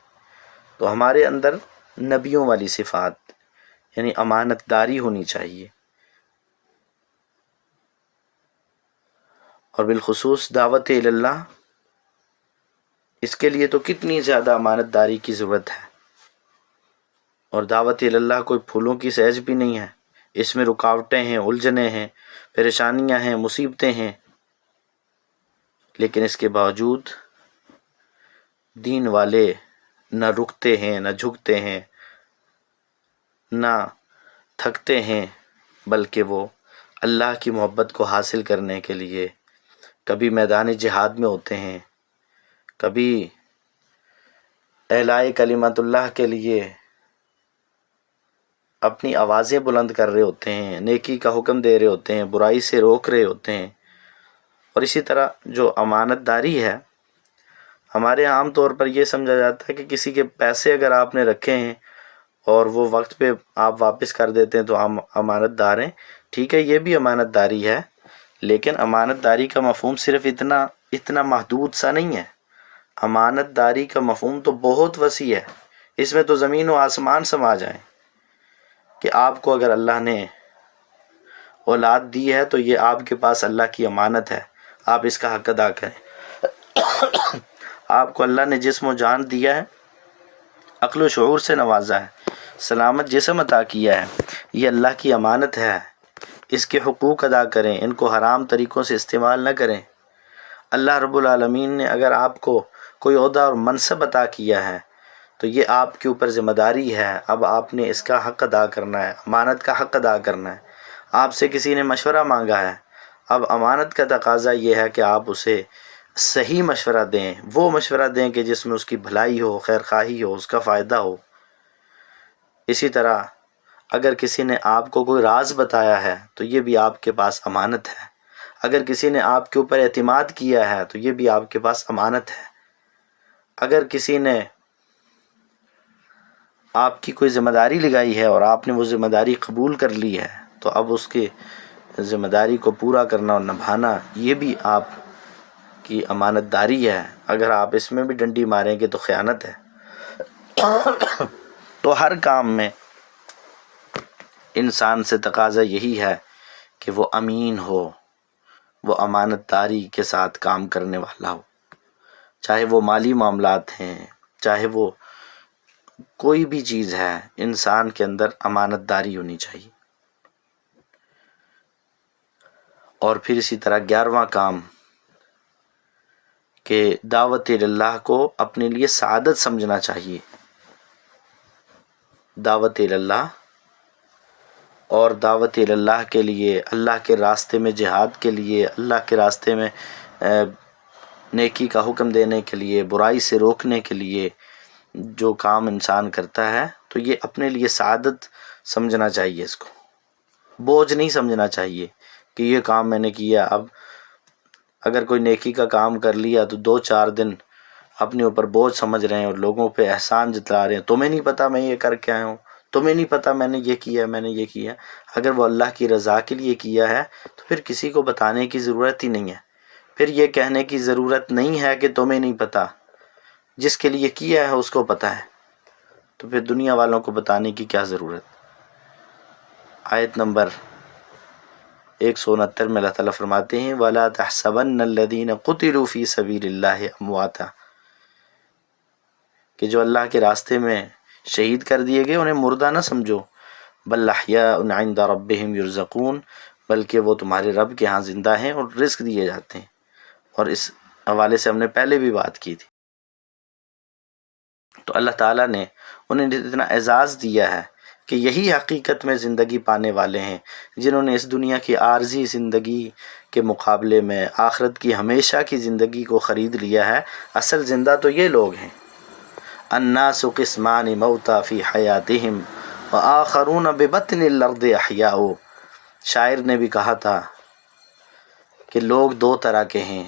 تو ہمارے اندر نبیوں والی صفات یعنی امانت داری ہونی چاہیے، اور بالخصوص دعوت اللہ، اس کے لیے تو کتنی زیادہ امانت داری کی ضرورت ہے، اور دعوت اللہ کوئی پھولوں کی سیج بھی نہیں ہے، اس میں رکاوٹیں ہیں، الجھنیں ہیں، پریشانیاں ہیں، مصیبتیں ہیں، لیکن اس کے باوجود دین والے نہ رکتے ہیں، نہ جھکتے ہیں، نہ تھکتے ہیں، بلکہ وہ اللہ کی محبت کو حاصل کرنے کے لیے کبھی میدان جہاد میں ہوتے ہیں، کبھی اعلاء کلمت اللہ کے لیے اپنی آوازیں بلند کر رہے ہوتے ہیں، نیکی کا حکم دے رہے ہوتے ہیں، برائی سے روک رہے ہوتے ہیں۔ اور اسی طرح جو امانت داری ہے، ہمارے عام طور پر یہ سمجھا جاتا ہے کہ کسی کے پیسے اگر آپ نے رکھے ہیں اور وہ وقت پہ آپ واپس کر دیتے ہیں تو ہم امانت دار ہیں۔ ٹھیک ہے، یہ بھی امانت داری ہے، لیکن امانت داری کا مفہوم صرف اتنا محدود سا نہیں ہے۔ امانت داری کا مفہوم تو بہت وسیع ہے، اس میں تو زمین و آسمان سما جائیں، کہ آپ کو اگر اللہ نے اولاد دی ہے تو یہ آپ کے پاس اللہ کی امانت ہے، آپ اس کا حق ادا کریں۔ آپ کو اللہ نے جسم و جان دیا ہے، عقل و شعور سے نوازا ہے، سلامت جسم عطا کیا ہے، یہ اللہ کی امانت ہے، اس کے حقوق ادا کریں، ان کو حرام طریقوں سے استعمال نہ کریں۔ اللہ رب العالمین نے اگر آپ کو کوئی عہدہ اور منصب عطا کیا ہے تو یہ آپ کے اوپر ذمہ داری ہے، اب آپ نے اس کا حق ادا کرنا ہے، امانت کا حق ادا کرنا ہے۔ آپ سے کسی نے مشورہ مانگا ہے، اب امانت کا تقاضا یہ ہے کہ آپ اسے صحیح مشورہ دیں، وہ مشورہ دیں کہ جس میں اس کی بھلائی ہو، خیر خواہی ہو، اس کا فائدہ ہو۔ اسی طرح اگر کسی نے آپ کو کوئی راز بتایا ہے تو یہ بھی آپ کے پاس امانت ہے، اگر کسی نے آپ کے اوپر اعتماد کیا ہے تو یہ بھی آپ کے پاس امانت ہے، اگر کسی نے آپ کی کوئی ذمہ داری لگائی ہے اور آپ نے وہ ذمہ داری قبول کر لی ہے تو اب اس کی ذمہ داری کو پورا کرنا اور نبھانا یہ بھی آپ کی امانت داری ہے۔ اگر آپ اس میں بھی ڈنڈی ماریں گے تو خیانت ہے۔ تو ہر کام میں انسان سے تقاضا یہی ہے کہ وہ امین ہو، وہ امانت داری کے ساتھ کام کرنے والا ہو، چاہے وہ مالی معاملات ہیں، چاہے وہ کوئی بھی چیز ہے، انسان کے اندر امانت داری ہونی چاہیے۔ اور پھر اسی طرح 11واں کام کہ دعوت اللہ کو اپنے لیے سعادت سمجھنا چاہیے۔ دعوت اللہ اور دعوت اللہ کے لیے، اللہ کے راستے میں جہاد کے لیے، اللہ کے راستے میں نیکی کا حکم دینے کے لیے، برائی سے روکنے کے لیے جو کام انسان کرتا ہے تو یہ اپنے لیے سعادت سمجھنا چاہیے، اس کو بوجھ نہیں سمجھنا چاہیے کہ یہ کام میں نے کیا۔ اب اگر کوئی نیکی کا کام کر لیا تو 2-4 دن اپنے اوپر بوجھ سمجھ رہے ہیں اور لوگوں پہ احسان جتلا رہے ہیں، تمہیں نہیں پتہ میں یہ کر کے آیا ہوں، تمہیں نہیں پتہ میں نے یہ کیا، میں نے یہ کیا۔ اگر وہ اللہ کی رضا کے لیے کیا ہے تو پھر کسی کو بتانے کی ضرورت ہی نہیں ہے، پھر یہ کہنے کی ضرورت نہیں ہے کہ تمہیں نہیں پتہ، جس کے لیے کیا ہے اس کو پتہ ہے، تو پھر دنیا والوں کو بتانے کی کیا ضرورت۔ آیت نمبر 169 میں اللہ تعالیٰ فرماتے ہیں وَلَا تَحْسَبَنَّ الَّذِينَ قُتِلُوا فِي سَبِيلِ اللَّهِ أَمْوَاتًا، کہ جو اللہ کے راستے میں شہید کر دیے گئے انہیں مردہ نہ سمجھو، بل احیاء عند ربهم يرزقون، بلکہ وہ تمہارے رب کے ہاں زندہ ہیں اور رزق دیے جاتے ہیں۔ اور اس حوالے سے ہم نے پہلے بھی بات کی تھی. تو اللہ تعالیٰ نے انہیں اتنا اعزاز دیا ہے کہ یہی حقیقت میں زندگی پانے والے ہیں جنہوں نے اس دنیا کی عارضی زندگی کے مقابلے میں آخرت کی ہمیشہ کی زندگی کو خرید لیا ہے. اصل زندہ تو یہ لوگ ہیں. الناس قسمان موتا فی حیاتہم وآخرون ببطن الارض احیاء. شاعر نے بھی کہا تھا کہ لوگ دو طرح کے ہیں.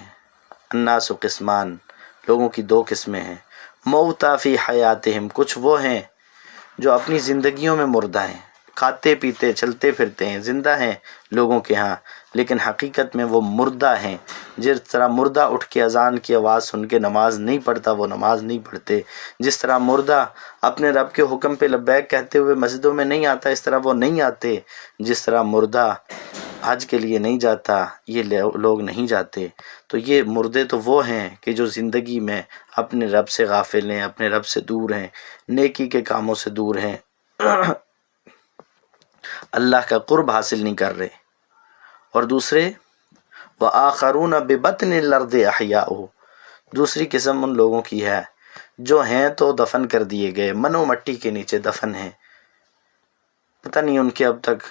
الناس قسمان، لوگوں کی دو قسمیں ہیں. موتا فی حیاتہم، کچھ وہ ہیں جو اپنی زندگیوں میں مردہ ہیں، کھاتے پیتے چلتے پھرتے ہیں، زندہ ہیں لوگوں کے ہاں، لیکن حقیقت میں وہ مردہ ہیں. جس طرح مردہ اٹھ کے اذان کی آواز سن کے نماز نہیں پڑھتا وہ نماز نہیں پڑھتے، جس طرح مردہ اپنے رب کے حکم پہ لبیک کہتے ہوئے مسجدوں میں نہیں آتا اس طرح وہ نہیں آتے، جس طرح مردہ حج کے لیے نہیں جاتا یہ لوگ نہیں جاتے. تو یہ مردے تو وہ ہیں کہ جو زندگی میں اپنے رب سے غافل ہیں، اپنے رب سے دور ہیں، نیکی کے کاموں سے دور ہیں، اللہ کا قرب حاصل نہیں کر رہے. اور دوسرے وآخرون ببطن الارض احیاء، دوسری قسم ان لوگوں کی ہے جو ہیں تو دفن کر دیے گئے، من و مٹی کے نیچے دفن ہیں، پتہ نہیں ان کے اب تک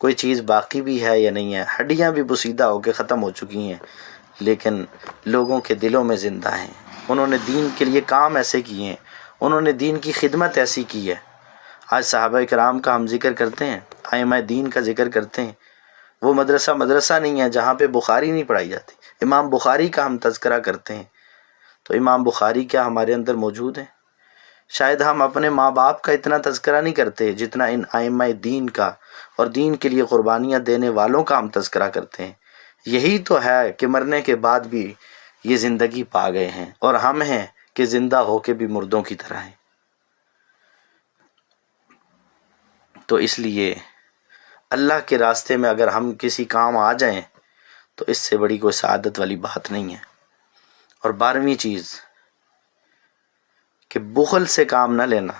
کوئی چیز باقی بھی ہے یا نہیں ہے، ہڈیاں بھی بسیدہ ہو کے ختم ہو چکی ہیں لیکن لوگوں کے دلوں میں زندہ ہیں. انہوں نے دین کے لیے کام ایسے کیے ہیں، انہوں نے دین کی خدمت ایسی کی ہے. آج صحابہ کرام کا ہم ذکر کرتے ہیں، ائمہ دین کا ذکر کرتے ہیں، وہ مدرسہ نہیں ہے جہاں پہ بخاری نہیں پڑھائی جاتی. امام بخاری کا ہم تذکرہ کرتے ہیں تو امام بخاری کیا ہمارے اندر موجود ہیں؟ شاید ہم اپنے ماں باپ کا اتنا تذکرہ نہیں کرتے جتنا ان ائمہ دین کا اور دین کے لیے قربانیاں دینے والوں کا ہم تذکرہ کرتے ہیں. یہی تو ہے کہ مرنے کے بعد بھی یہ زندگی پا گئے ہیں، اور ہم ہیں کہ زندہ ہو کے بھی مردوں کی طرح ہیں. تو اس لیے اللہ کے راستے میں اگر ہم کسی کام آ جائیں تو اس سے بڑی کوئی سعادت والی بات نہیں ہے. اور 12ویں چیز کہ بخل سے کام نہ لینا.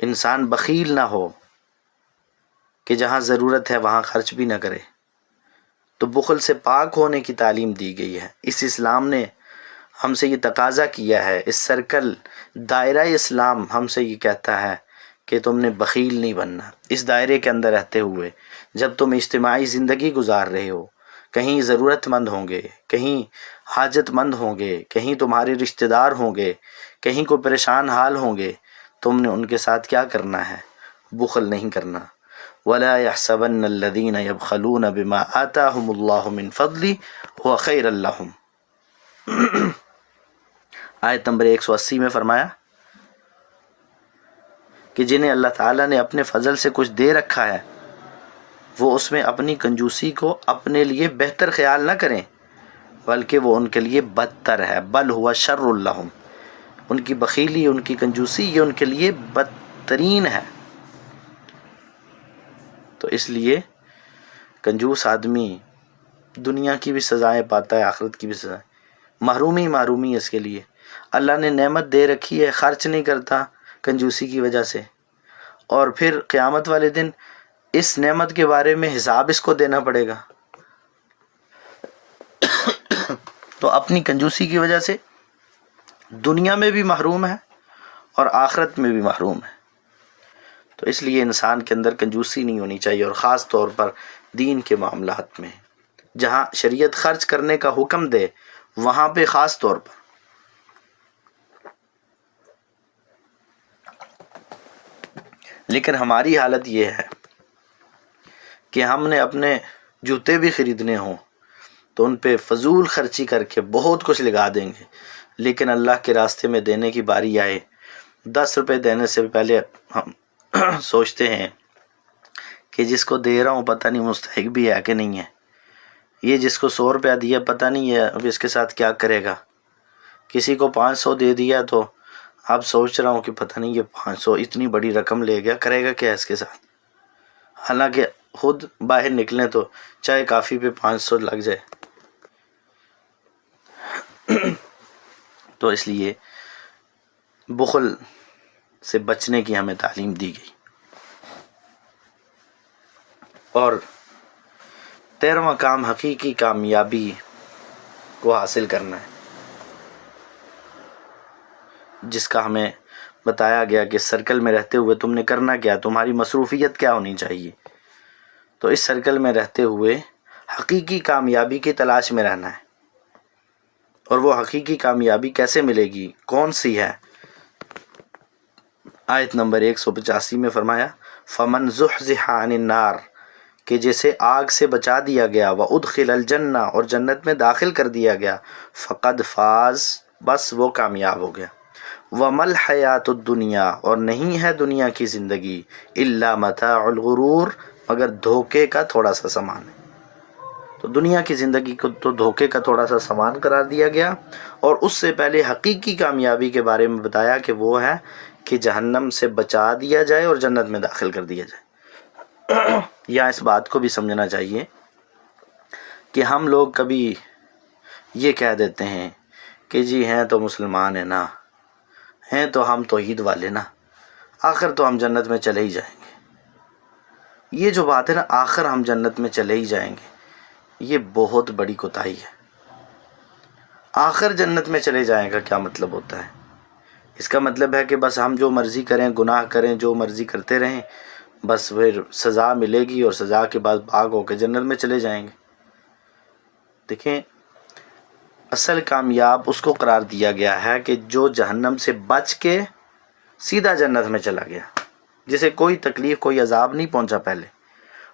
انسان بخیل نہ ہو کہ جہاں ضرورت ہے وہاں خرچ بھی نہ کرے. تو بخل سے پاک ہونے کی تعلیم دی گئی ہے. اس اسلام نے ہم سے یہ تقاضا کیا ہے، اس سرکل دائرہ اسلام ہم سے یہ کہتا ہے کہ تم نے بخیل نہیں بننا. اس دائرے کے اندر رہتے ہوئے جب تم اجتماعی زندگی گزار رہے ہو، کہیں ضرورت مند ہوں گے، کہیں حاجت مند ہوں گے، کہیں تمہارے رشتہ دار ہوں گے، کہیں کوئی پریشان حال ہوں گے، تم نے ان کے ساتھ کیا کرنا ہے؟ بخل نہیں کرنا. وَلَا يَحْسَبَنَّ الَّذِينَ يَبْخَلُونَ بِمَا آتَاهُمُ اللَّهُ مِنْ فَضْلِهِ هُوَ خَيْرًا لَهُمْ. آیت نمبر 180 میں فرمایا کہ جنہیں اللہ تعالیٰ نے اپنے فضل سے کچھ دے رکھا ہے وہ اس میں اپنی کنجوسی کو اپنے لیے بہتر خیال نہ کریں بلکہ وہ ان کے لیے بدتر ہے. بل ہوا شر لہم، ان کی بخیلی، ان کی کنجوسی یہ ان کے لیے بدترین ہے. تو اس لیے کنجوس آدمی دنیا کی بھی سزائیں پاتا ہے، آخرت کی بھی سزائیں. محرومی اس کے لیے. اللہ نے نعمت دے رکھی ہے، خرچ نہیں کرتا کنجوسی کی وجہ سے، اور پھر قیامت والے دن اس نعمت کے بارے میں حساب اس کو دینا پڑے گا. تو اپنی کنجوسی کی وجہ سے دنیا میں بھی محروم ہے اور آخرت میں بھی محروم ہے. تو اس لیے انسان کے اندر کنجوسی نہیں ہونی چاہیے، اور خاص طور پر دین کے معاملات میں جہاں شریعت خرچ کرنے کا حکم دے وہاں پہ خاص طور پر. لیکن ہماری حالت یہ ہے کہ ہم نے اپنے جوتے بھی خریدنے ہوں تو ان پہ فضول خرچی کر کے بہت کچھ لگا دیں گے، لیکن اللہ کے راستے میں دینے کی باری آئے 10 روپے دینے سے پہلے ہم سوچتے ہیں کہ جس کو دے رہا ہوں پتہ نہیں مستحق بھی ہے کہ نہیں ہے، یہ جس کو 100 روپیہ دیا پتہ نہیں ہے اب اس کے ساتھ کیا کرے گا. کسی کو 500 دے دیا تو اب سوچ رہا ہوں کہ پتہ نہیں یہ 500 اتنی بڑی رقم لے گیا، کرے گا کیا اس کے ساتھ. حالانکہ خود باہر نکلیں تو چائے کافی پہ 500 لگ جائے. تو اس لیے بخل سے بچنے کی ہمیں تعلیم دی گئی. اور 13واں کام حقیقی کامیابی کو حاصل کرنا ہے، جس کا ہمیں بتایا گیا کہ سرکل میں رہتے ہوئے تم نے کرنا کیا، تمہاری مصروفیت کیا ہونی چاہیے۔ تو اس سرکل میں رہتے ہوئے حقیقی کامیابی کی تلاش میں رہنا ہے۔ اور وہ حقیقی کامیابی کیسے ملے گی، کون سی ہے؟ آیت نمبر 185 میں فرمایا فَمَنْ زُحْزِحَ عَنِ النَّارِ، کہ جسے آگ سے بچا دیا گیا، وَأُدْخِلَ الْجَنَّةَ، اور جنت میں داخل کر دیا گیا، فَقَدْ فَاز، بس وہ کامیاب ہو گیا۔ وَمَا الْحَيَاةُ الدُّنْيَا، اور نہیں ہے دنیا کی زندگی، إِلَّا مَتَاعُ الْغُرُورِ، مگر دھوکے کا تھوڑا سا سامان ہے۔ تو دنیا کی زندگی کو تو دھوکے کا تھوڑا سا سامان قرار دیا گیا، اور اس سے پہلے حقیقی کامیابی کے بارے میں بتایا کہ وہ ہے کہ جہنم سے بچا دیا جائے اور جنت میں داخل کر دیا جائے۔ یا اس بات کو بھی سمجھنا چاہیے کہ ہم لوگ کبھی یہ کہہ دیتے ہیں کہ جی ہیں تو مسلمان ہیں نا، ہیں تو ہم توحید والے نا، آخر تو ہم جنت میں چلے ہی جائیں گے۔ یہ جو بات ہے نا، آخر ہم جنت میں چلے ہی جائیں گے، یہ بہت بڑی کوتاہی ہے۔ آخر جنت میں چلے جائیں کا کیا مطلب ہوتا ہے؟ اس کا مطلب ہے کہ بس ہم جو مرضی کریں، گناہ کریں، جو مرضی کرتے رہیں، بس پھر سزا ملے گی اور سزا کے بعد بھاگ ہو کے جنت میں چلے جائیں گے۔ دیکھیں، اصل کامیاب اس کو قرار دیا گیا ہے کہ جو جہنم سے بچ کے سیدھا جنت میں چلا گیا، جسے کوئی تکلیف، کوئی عذاب نہیں پہنچا پہلے،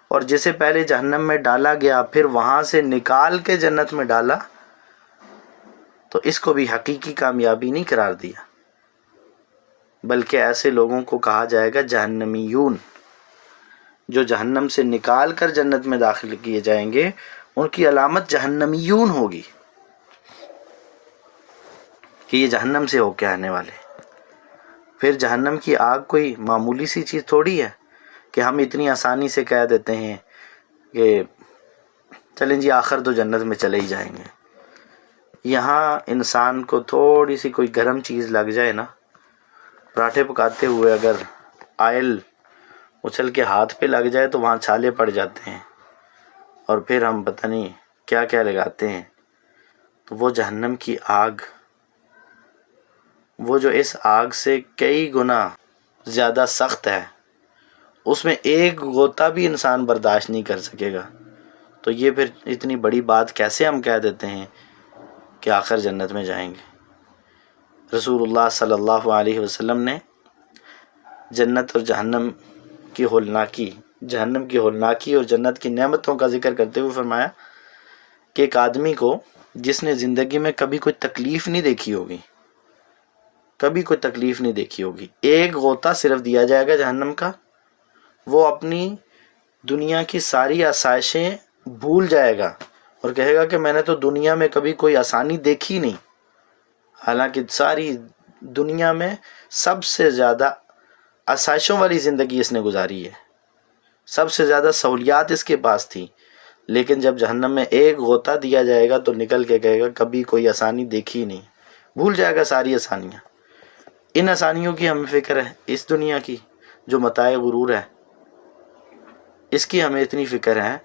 اور جسے پہلے جہنم میں ڈالا گیا پھر وہاں سے نکال کے جنت میں ڈالا، تو اس کو بھی حقیقی کامیابی نہیں قرار دیا، بلکہ ایسے لوگوں کو کہا جائے گا جہنمیون۔ جو جہنم سے نکال کر جنت میں داخل کیے جائیں گے، ان کی علامت جہنمیون ہوگی، کہ یہ جہنم سے ہو کے آنے والے۔ پھر جہنم کی آگ کوئی معمولی سی چیز تھوڑی ہے کہ ہم اتنی آسانی سے کہہ دیتے ہیں کہ چلیں جی آخر تو جنت میں چلے ہی جائیں گے۔ یہاں انسان کو تھوڑی سی کوئی گرم چیز لگ جائے نا، پراٹھے پکاتے ہوئے اگر آئل اچھل کے ہاتھ پہ لگ جائے تو وہاں چھالے پڑ جاتے ہیں، اور پھر ہم پتہ نہیں کیا کیا لگاتے ہیں۔ تو وہ جہنم کی آگ، وہ جو اس آگ سے کئی گنا زیادہ سخت ہے، اس میں ایک غوطہ بھی انسان برداشت نہیں کر سکے گا، تو یہ پھر اتنی بڑی بات کیسے ہم کہہ دیتے ہیں کہ آخر جنت میں جائیں گے؟ رسول اللہ صلی اللہ علیہ وسلم نے جنت اور جہنم کی ہولناکی، جہنم کی ہولناکی اور جنت کی نعمتوں کا ذکر کرتے ہوئے فرمایا کہ ایک آدمی کو جس نے زندگی میں کبھی کوئی تکلیف نہیں دیکھی ہوگی، کبھی کوئی تکلیف نہیں دیکھی ہوگی، ایک غوطہ صرف دیا جائے گا جہنم کا، وہ اپنی دنیا کی ساری آسائشیں بھول جائے گا اور کہے گا کہ میں نے تو دنیا میں کبھی کوئی آسانی دیکھی نہیں، حالانکہ ساری دنیا میں سب سے زیادہ آسائشوں والی زندگی اس نے گزاری ہے، سب سے زیادہ سہولیات اس کے پاس تھی، لیکن جب جہنم میں ایک غوطہ دیا جائے گا تو نکل کے کہے گا کبھی کوئی آسانی دیکھی نہیں، بھول جائے گا ساری آسانیاں۔ ان آسانیوں کی ہمیں فکر ہے، اس دنیا کی جو متاع غرور ہے اس کی ہمیں اتنی فکر ہے،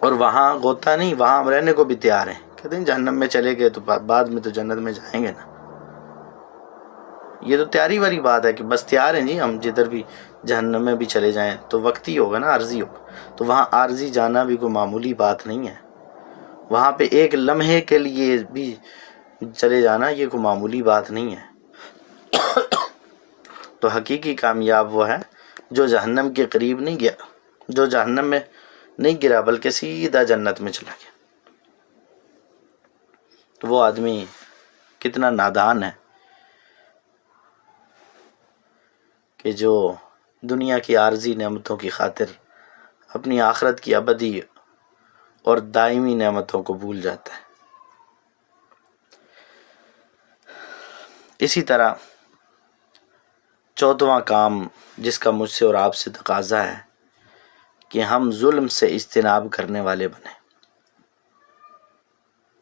اور وہاں غوطہ نہیں، وہاں ہم رہنے کو بھی تیار ہیں۔ کہتے ہیں جہنم میں چلے گئے تو بعد میں تو جنت میں جائیں گے نا، یہ تو تیاری والی بات ہے کہ بس تیار ہیں جی، ہم جدھر بھی جہنم میں بھی چلے جائیں تو وقتی ہوگا نا، عارضی ہوگا، تو وہاں عارضی جانا بھی کوئی معمولی بات نہیں ہے، وہاں پہ ایک لمحے کے لیے بھی چلے جانا یہ کوئی معمولی بات نہیں ہے۔ تو حقیقی کامیاب وہ ہے جو جہنم کے قریب نہیں گیا، جو جہنم میں نہیں گرا بلکہ سیدھا جنت میں چلا گیا۔ تو وہ آدمی کتنا نادان ہے کہ جو دنیا کی عارضی نعمتوں کی خاطر اپنی آخرت کی ابدی اور دائمی نعمتوں کو بھول جاتا ہے۔ اسی طرح 14واں کام جس کا مجھ سے اور آپ سے تقاضا ہے کہ ہم ظلم سے اجتناب کرنے والے بنیں۔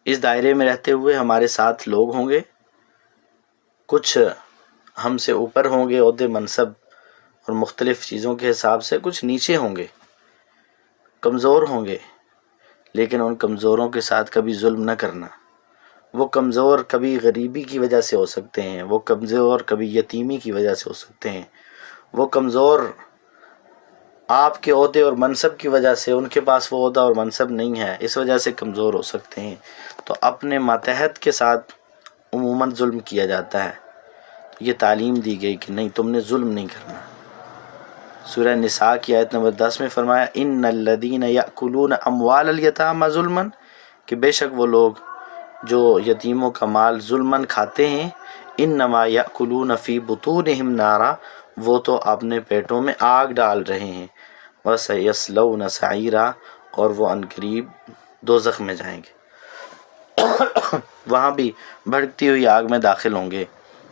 اس دائرے میں رہتے ہوئے ہمارے ساتھ لوگ ہوں گے، کچھ ہم سے اوپر ہوں گے عہدے منصب اور مختلف چیزوں کے حساب سے، کچھ نیچے ہوں گے، کمزور ہوں گے، لیکن ان کمزوروں کے ساتھ کبھی ظلم نہ کرنا۔ وہ کمزور کبھی غریبی کی وجہ سے ہو سکتے ہیں، وہ کمزور کبھی یتیمی کی وجہ سے ہو سکتے ہیں، وہ کمزور آپ کے عہدے اور منصب کی وجہ سے، ان کے پاس وہ عہدہ اور منصب نہیں ہے، اس وجہ سے کمزور ہو سکتے ہیں۔ تو اپنے ماتحت کے ساتھ عموماً ظلم کیا جاتا ہے۔ یہ تعلیم دی گئی کہ نہیں، تم نے ظلم نہیں کرنا۔ سورہ نساء کی آیت نمبر 10 میں فرمایا ان الذین یأکلون اموال الیتامی ظلما، کہ بے شک وہ لوگ جو یتیموں کا مال ظلماً کھاتے ہیں، انما یأکلون فی بطونہم نارا، وہ تو اپنے پیٹوں میں آگ ڈال رہے ہیں، وسیصلون سعیرا، اور وہ عنقریب دوزخ میں جائیں گے، وہاں بھی بھڑکتی ہوئی آگ میں داخل ہوں گے،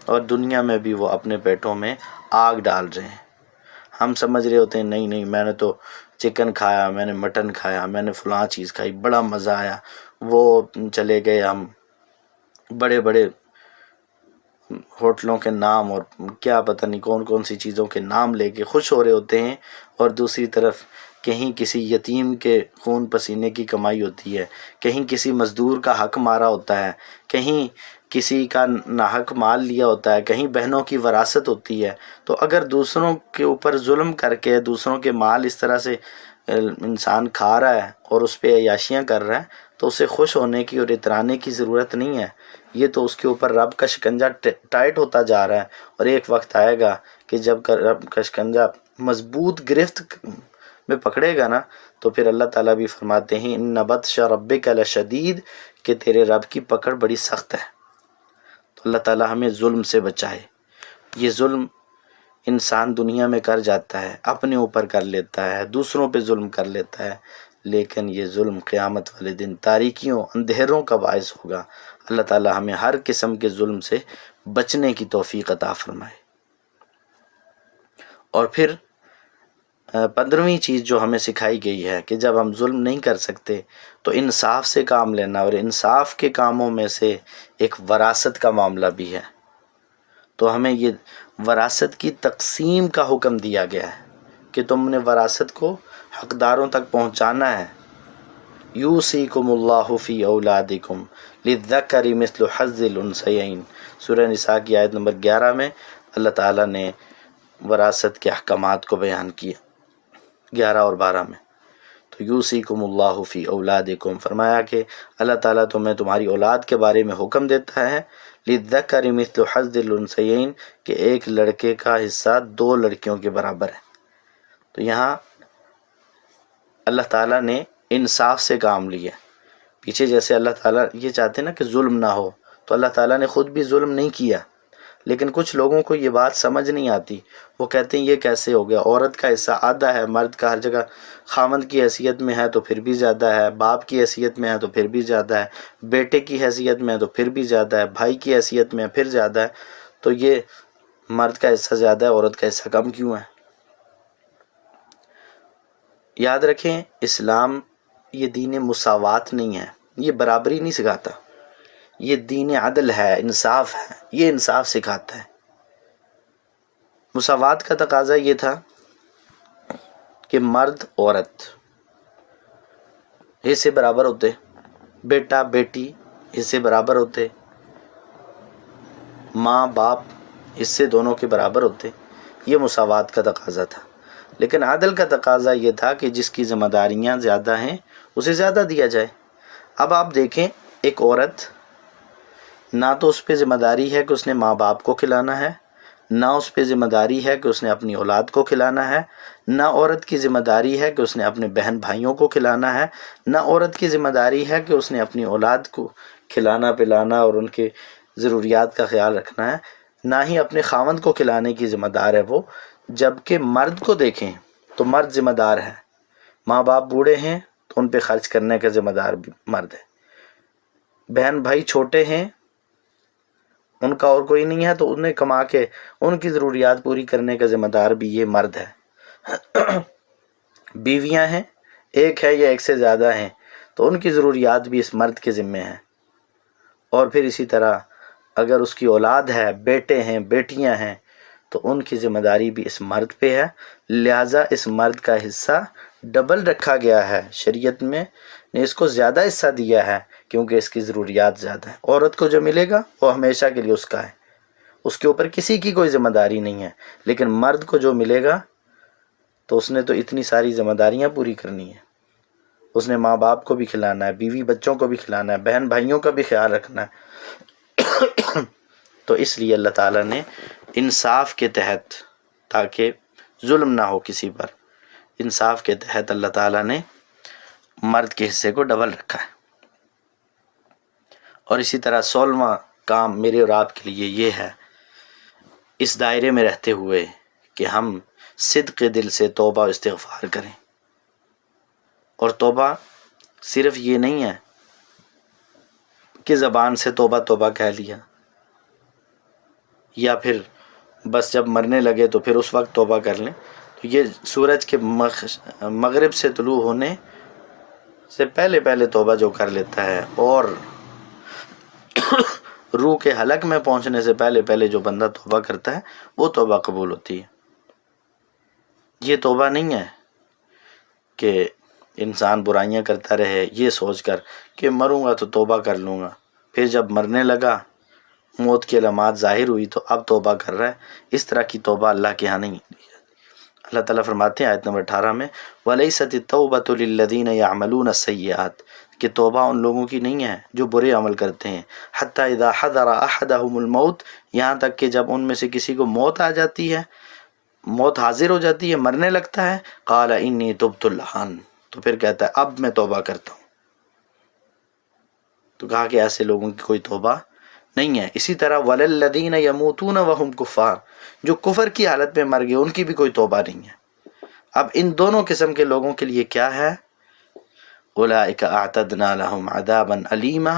اور دنیا میں بھی وہ اپنے پیٹوں میں آگ ڈال رہے ہیں۔ ہم سمجھ رہے ہوتے ہیں نہیں نہیں، میں نے تو چکن کھایا، میں نے مٹن کھایا، میں نے فلاں چیز کھائی، بڑا مزہ آیا، وہ چلے گئے ہم بڑے بڑے ہوٹلوں کے نام اور کیا پتہ نہیں کون کون سی چیزوں کے نام لے کے خوش ہو رہے ہوتے ہیں، اور دوسری طرف کہیں کسی یتیم کے خون پسینے کی کمائی ہوتی ہے، کہیں کسی مزدور کا حق مارا ہوتا ہے، کہیں کسی کا ناحق مال لیا ہوتا ہے، کہیں بہنوں کی وراثت ہوتی ہے۔ تو اگر دوسروں کے اوپر ظلم کر کے دوسروں کے مال اس طرح سے انسان کھا رہا ہے اور اس پہ عیاشیاں کر رہا ہے، تو اسے خوش ہونے کی اور اترانے کی ضرورت نہیں ہے۔ یہ تو اس کے اوپر رب کا شکنجہ ٹائٹ ہوتا جا رہا ہے، اور ایک وقت آئے گا کہ جب رب کا شکنجہ مضبوط گرفت میں پکڑے گا نا، تو پھر اللہ تعالیٰ بھی فرماتے ہیں ان بطش ربک لشدید، کہ تیرے رب کی پکڑ بڑی سخت ہے۔ تو اللہ تعالیٰ ہمیں ظلم سے بچائے۔ یہ ظلم انسان دنیا میں کر جاتا ہے، اپنے اوپر کر لیتا ہے، دوسروں پہ ظلم کر لیتا ہے، لیکن یہ ظلم قیامت والے دن تاریکیوں اندھیروں کا باعث ہوگا۔ اللہ تعالیٰ ہمیں ہر قسم کے ظلم سے بچنے کی توفیق عطا فرمائے۔ اور پھر 15ویں چیز جو ہمیں سکھائی گئی ہے کہ جب ہم ظلم نہیں کر سکتے تو انصاف سے کام لینا، اور انصاف کے کاموں میں سے ایک وراثت کا معاملہ بھی ہے۔ تو ہمیں یہ وراثت کی تقسیم کا حکم دیا گیا ہے کہ تم نے وراثت کو حقداروں تک پہنچانا ہے۔ یوصیکم اللہ فی اولادکم للذکر مثل حظ الانثیین، سورہ نساء کی آیت نمبر 11 میں اللہ تعالیٰ نے وراثت کے احکامات کو بیان کیا، 11 اور 12 میں۔ تو یوصیکم اللہ فی اولادکم، فرمایا کہ اللہ تعالیٰ تمہیں تمہاری اولاد کے بارے میں حکم دیتا ہے، للذکر مثل حظ الانثیین، کہ ایک لڑکے کا حصہ 2 لڑکیوں کے برابر ہے۔ تو یہاں اللہ تعالیٰ نے انصاف سے کام لیا۔ پیچھے جیسے اللہ تعالیٰ یہ چاہتے نا کہ ظلم نہ ہو، تو اللہ تعالیٰ نے خود بھی ظلم نہیں کیا، لیکن کچھ لوگوں کو یہ بات سمجھ نہیں آتی۔ وہ کہتے ہیں یہ کیسے ہو گیا، عورت کا حصہ آدھا ہے، مرد کا ہر جگہ خامند کی حیثیت میں ہے تو پھر بھی زیادہ ہے، باپ کی حیثیت میں ہے تو پھر بھی زیادہ ہے، بیٹے کی حیثیت میں ہے تو پھر بھی زیادہ ہے، بھائی کی حیثیت میں ہے پھر زیادہ ہے، تو یہ مرد کا حصہ زیادہ ہے، عورت کا حصہ کم کیوں ہے؟ یاد رکھیں، اسلام یہ دین مساوات نہیں ہے، یہ برابری نہیں سکھاتا، یہ دین عدل ہے، انصاف ہے، یہ انصاف سکھاتا ہے۔ مساوات کا تقاضا یہ تھا کہ مرد عورت حصے برابر ہوتے، بیٹا بیٹی حصے برابر ہوتے، ماں باپ حصے دونوں کے برابر ہوتے، یہ مساوات کا تقاضا تھا۔ لیکن عدل کا تقاضا یہ تھا کہ جس کی ذمہ داریاں زیادہ ہیں اسے زیادہ دیا جائے۔ اب آپ دیکھیں، ایک عورت، نہ تو اس پہ ذمہ داری ہے کہ اس نے ماں باپ کو کھلانا ہے، نہ اس پہ ذمہ داری ہے کہ اس نے اپنی اولاد کو کھلانا ہے، نہ عورت کی ذمہ داری ہے کہ اس نے اپنے بہن بھائیوں کو کھلانا ہے، نہ عورت کی ذمہ داری ہے کہ اس نے اپنی اولاد کو کھلانا پلانا اور ان کے ضروریات کا خیال رکھنا ہے، نہ ہی اپنے خاوند کو کھلانے کی ذمہ دار ہے وہ۔ جبکہ مرد کو دیکھیں تو مرد ذمہ دار ہے، ماں باپ بوڑھے ہیں تو ان پہ خرچ کرنے کا ذمہ دار بھی مرد ہے، بہن بھائی چھوٹے ہیں، ان کا اور کوئی نہیں ہے تو انہیں کما کے ان کی ضروریات پوری کرنے کا ذمہ دار بھی یہ مرد ہے۔ بیویاں ہیں، ایک ہے یا ایک سے زیادہ ہیں، تو ان کی ضروریات بھی اس مرد کے ذمے ہیں۔ اور پھر اسی طرح اگر اس کی اولاد ہے، بیٹے ہیں، بیٹیاں ہیں، تو ان کی ذمہ داری بھی اس مرد پہ ہے، لہٰذا اس مرد کا حصہ ڈبل رکھا گیا ہے، شریعت میں نے اس کو زیادہ حصہ دیا ہے کیونکہ اس کی ضروریات زیادہ ہیں۔ عورت کو جو ملے گا وہ ہمیشہ کے لیے اس کا ہے، اس کے اوپر کسی کی کوئی ذمہ داری نہیں ہے، لیکن مرد کو جو ملے گا تو اس نے تو اتنی ساری ذمہ داریاں پوری کرنی ہیں، اس نے ماں باپ کو بھی کھلانا ہے، بیوی بچوں کو بھی کھلانا ہے، بہن بھائیوں کا بھی خیال رکھنا ہے۔ تو اس لیے اللہ تعالیٰ نے انصاف کے تحت، تاکہ ظلم نہ ہو کسی پر، انصاف کے تحت اللہ تعالیٰ نے مرد کے حصے کو ڈبل رکھا ہے۔ اور اسی طرح 16واں کام میرے اور آپ کے لیے یہ ہے، اس دائرے میں رہتے ہوئے کہ ہم صدق دل سے توبہ و استغفار کریں۔ اور توبہ صرف یہ نہیں ہے کہ زبان سے توبہ توبہ کہہ لیا، یا پھر بس جب مرنے لگے تو پھر اس وقت توبہ کر لیں۔ تو یہ سورج کے مغرب سے طلوع ہونے سے پہلے پہلے توبہ جو کر لیتا ہے، اور روح کے حلق میں پہنچنے سے پہلے پہلے جو بندہ توبہ کرتا ہے وہ توبہ قبول ہوتی ہے۔ یہ توبہ نہیں ہے کہ انسان برائیاں کرتا رہے یہ سوچ کر کہ مروں گا تو توبہ کر لوں گا، پھر جب مرنے لگا، موت کی علامات ظاہر ہوئی تو اب توبہ کر رہا ہے۔ اس طرح کی توبہ اللہ کے ہاں نہیں۔ اللہ تعالیٰ فرماتے ہیں آیت نمبر 18 میں وَلَيْسَتِ التَّوْبَةُ لِلَّذِينَ يَعْمَلُونَ السَّيِّئَاتِ، کہ توبہ ان لوگوں کی نہیں ہے جو برے عمل کرتے ہیں، حَتَّى إِذَا حَضَرَ أَحَدَهُمُ الْمَوْتُ، یہاں تک کہ جب ان میں سے کسی کو موت آ جاتی ہے، موت حاضر ہو جاتی ہے، مرنے لگتا ہے، قَالَ إِنِّي تُبْتُ الْآنَ، تو پھر کہتا ہے اب میں توبہ کرتا ہوں۔ تو کہا کہ ایسے لوگوں کی کوئی توبہ نہیں ہے۔ اسی طرح وَلَلَّذِينَ يَمُوتُونَ وَهُمْ كُفَّارٌ، جو کفر کی حالت میں مر گئے ان کی بھی کوئی توبہ نہیں ہے۔ اب ان دونوں قسم کے لوگوں کے لیے کیا ہے؟ اولئک اعتدنا لهم عذابا علیما،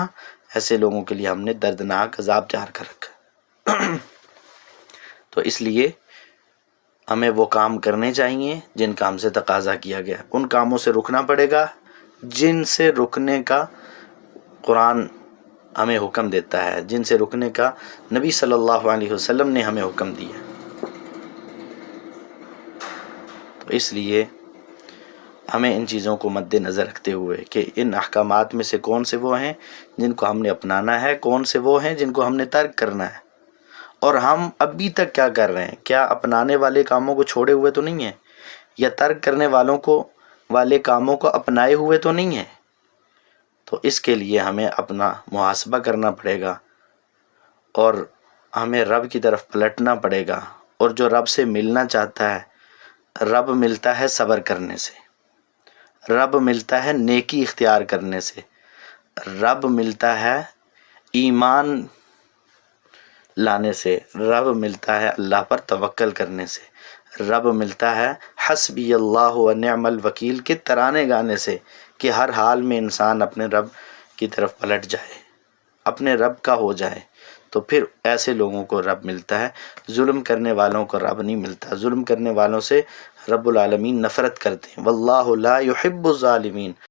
ایسے لوگوں کے لیے ہم نے دردناک عذاب تیار کر رکھا۔ تو اس لیے ہمیں وہ کام کرنے چاہیے جن کا ہم سے تقاضا کیا گیا، ان کاموں سے رکنا پڑے گا جن سے رکنے کا قرآن ہمیں حکم دیتا ہے، جن سے رکنے کا نبی صلی اللہ علیہ وسلم نے ہمیں حکم دیا۔ تو اس لیے ہمیں ان چیزوں کو مد نظر رکھتے ہوئے کہ ان احکامات میں سے کون سے وہ ہیں جن کو ہم نے اپنانا ہے، کون سے وہ ہیں جن کو ہم نے ترک کرنا ہے، اور ہم ابھی تک کیا کر رہے ہیں، کیا اپنانے والے کاموں کو چھوڑے ہوئے تو نہیں ہیں، یا ترک کرنے والے کاموں کو اپنائے ہوئے تو نہیں ہیں۔ تو اس کے لیے ہمیں اپنا محاسبہ کرنا پڑے گا، اور ہمیں رب کی طرف پلٹنا پڑے گا۔ اور جو رب سے ملنا چاہتا ہے، رب ملتا ہے صبر کرنے سے، رب ملتا ہے نیکی اختیار کرنے سے، رب ملتا ہے ایمان لانے سے، رب ملتا ہے اللہ پر توکل کرنے سے، رب ملتا ہے حسبی اللہ و نعم الوکیل کے ترانے گانے سے، کہ ہر حال میں انسان اپنے رب کی طرف پلٹ جائے، اپنے رب کا ہو جائے، تو پھر ایسے لوگوں کو رب ملتا ہے۔ ظلم کرنے والوں کو رب نہیں ملتا، ظلم کرنے والوں سے رب العالمین نفرت کرتے ہیں۔ واللہ لا يحب الظالمین،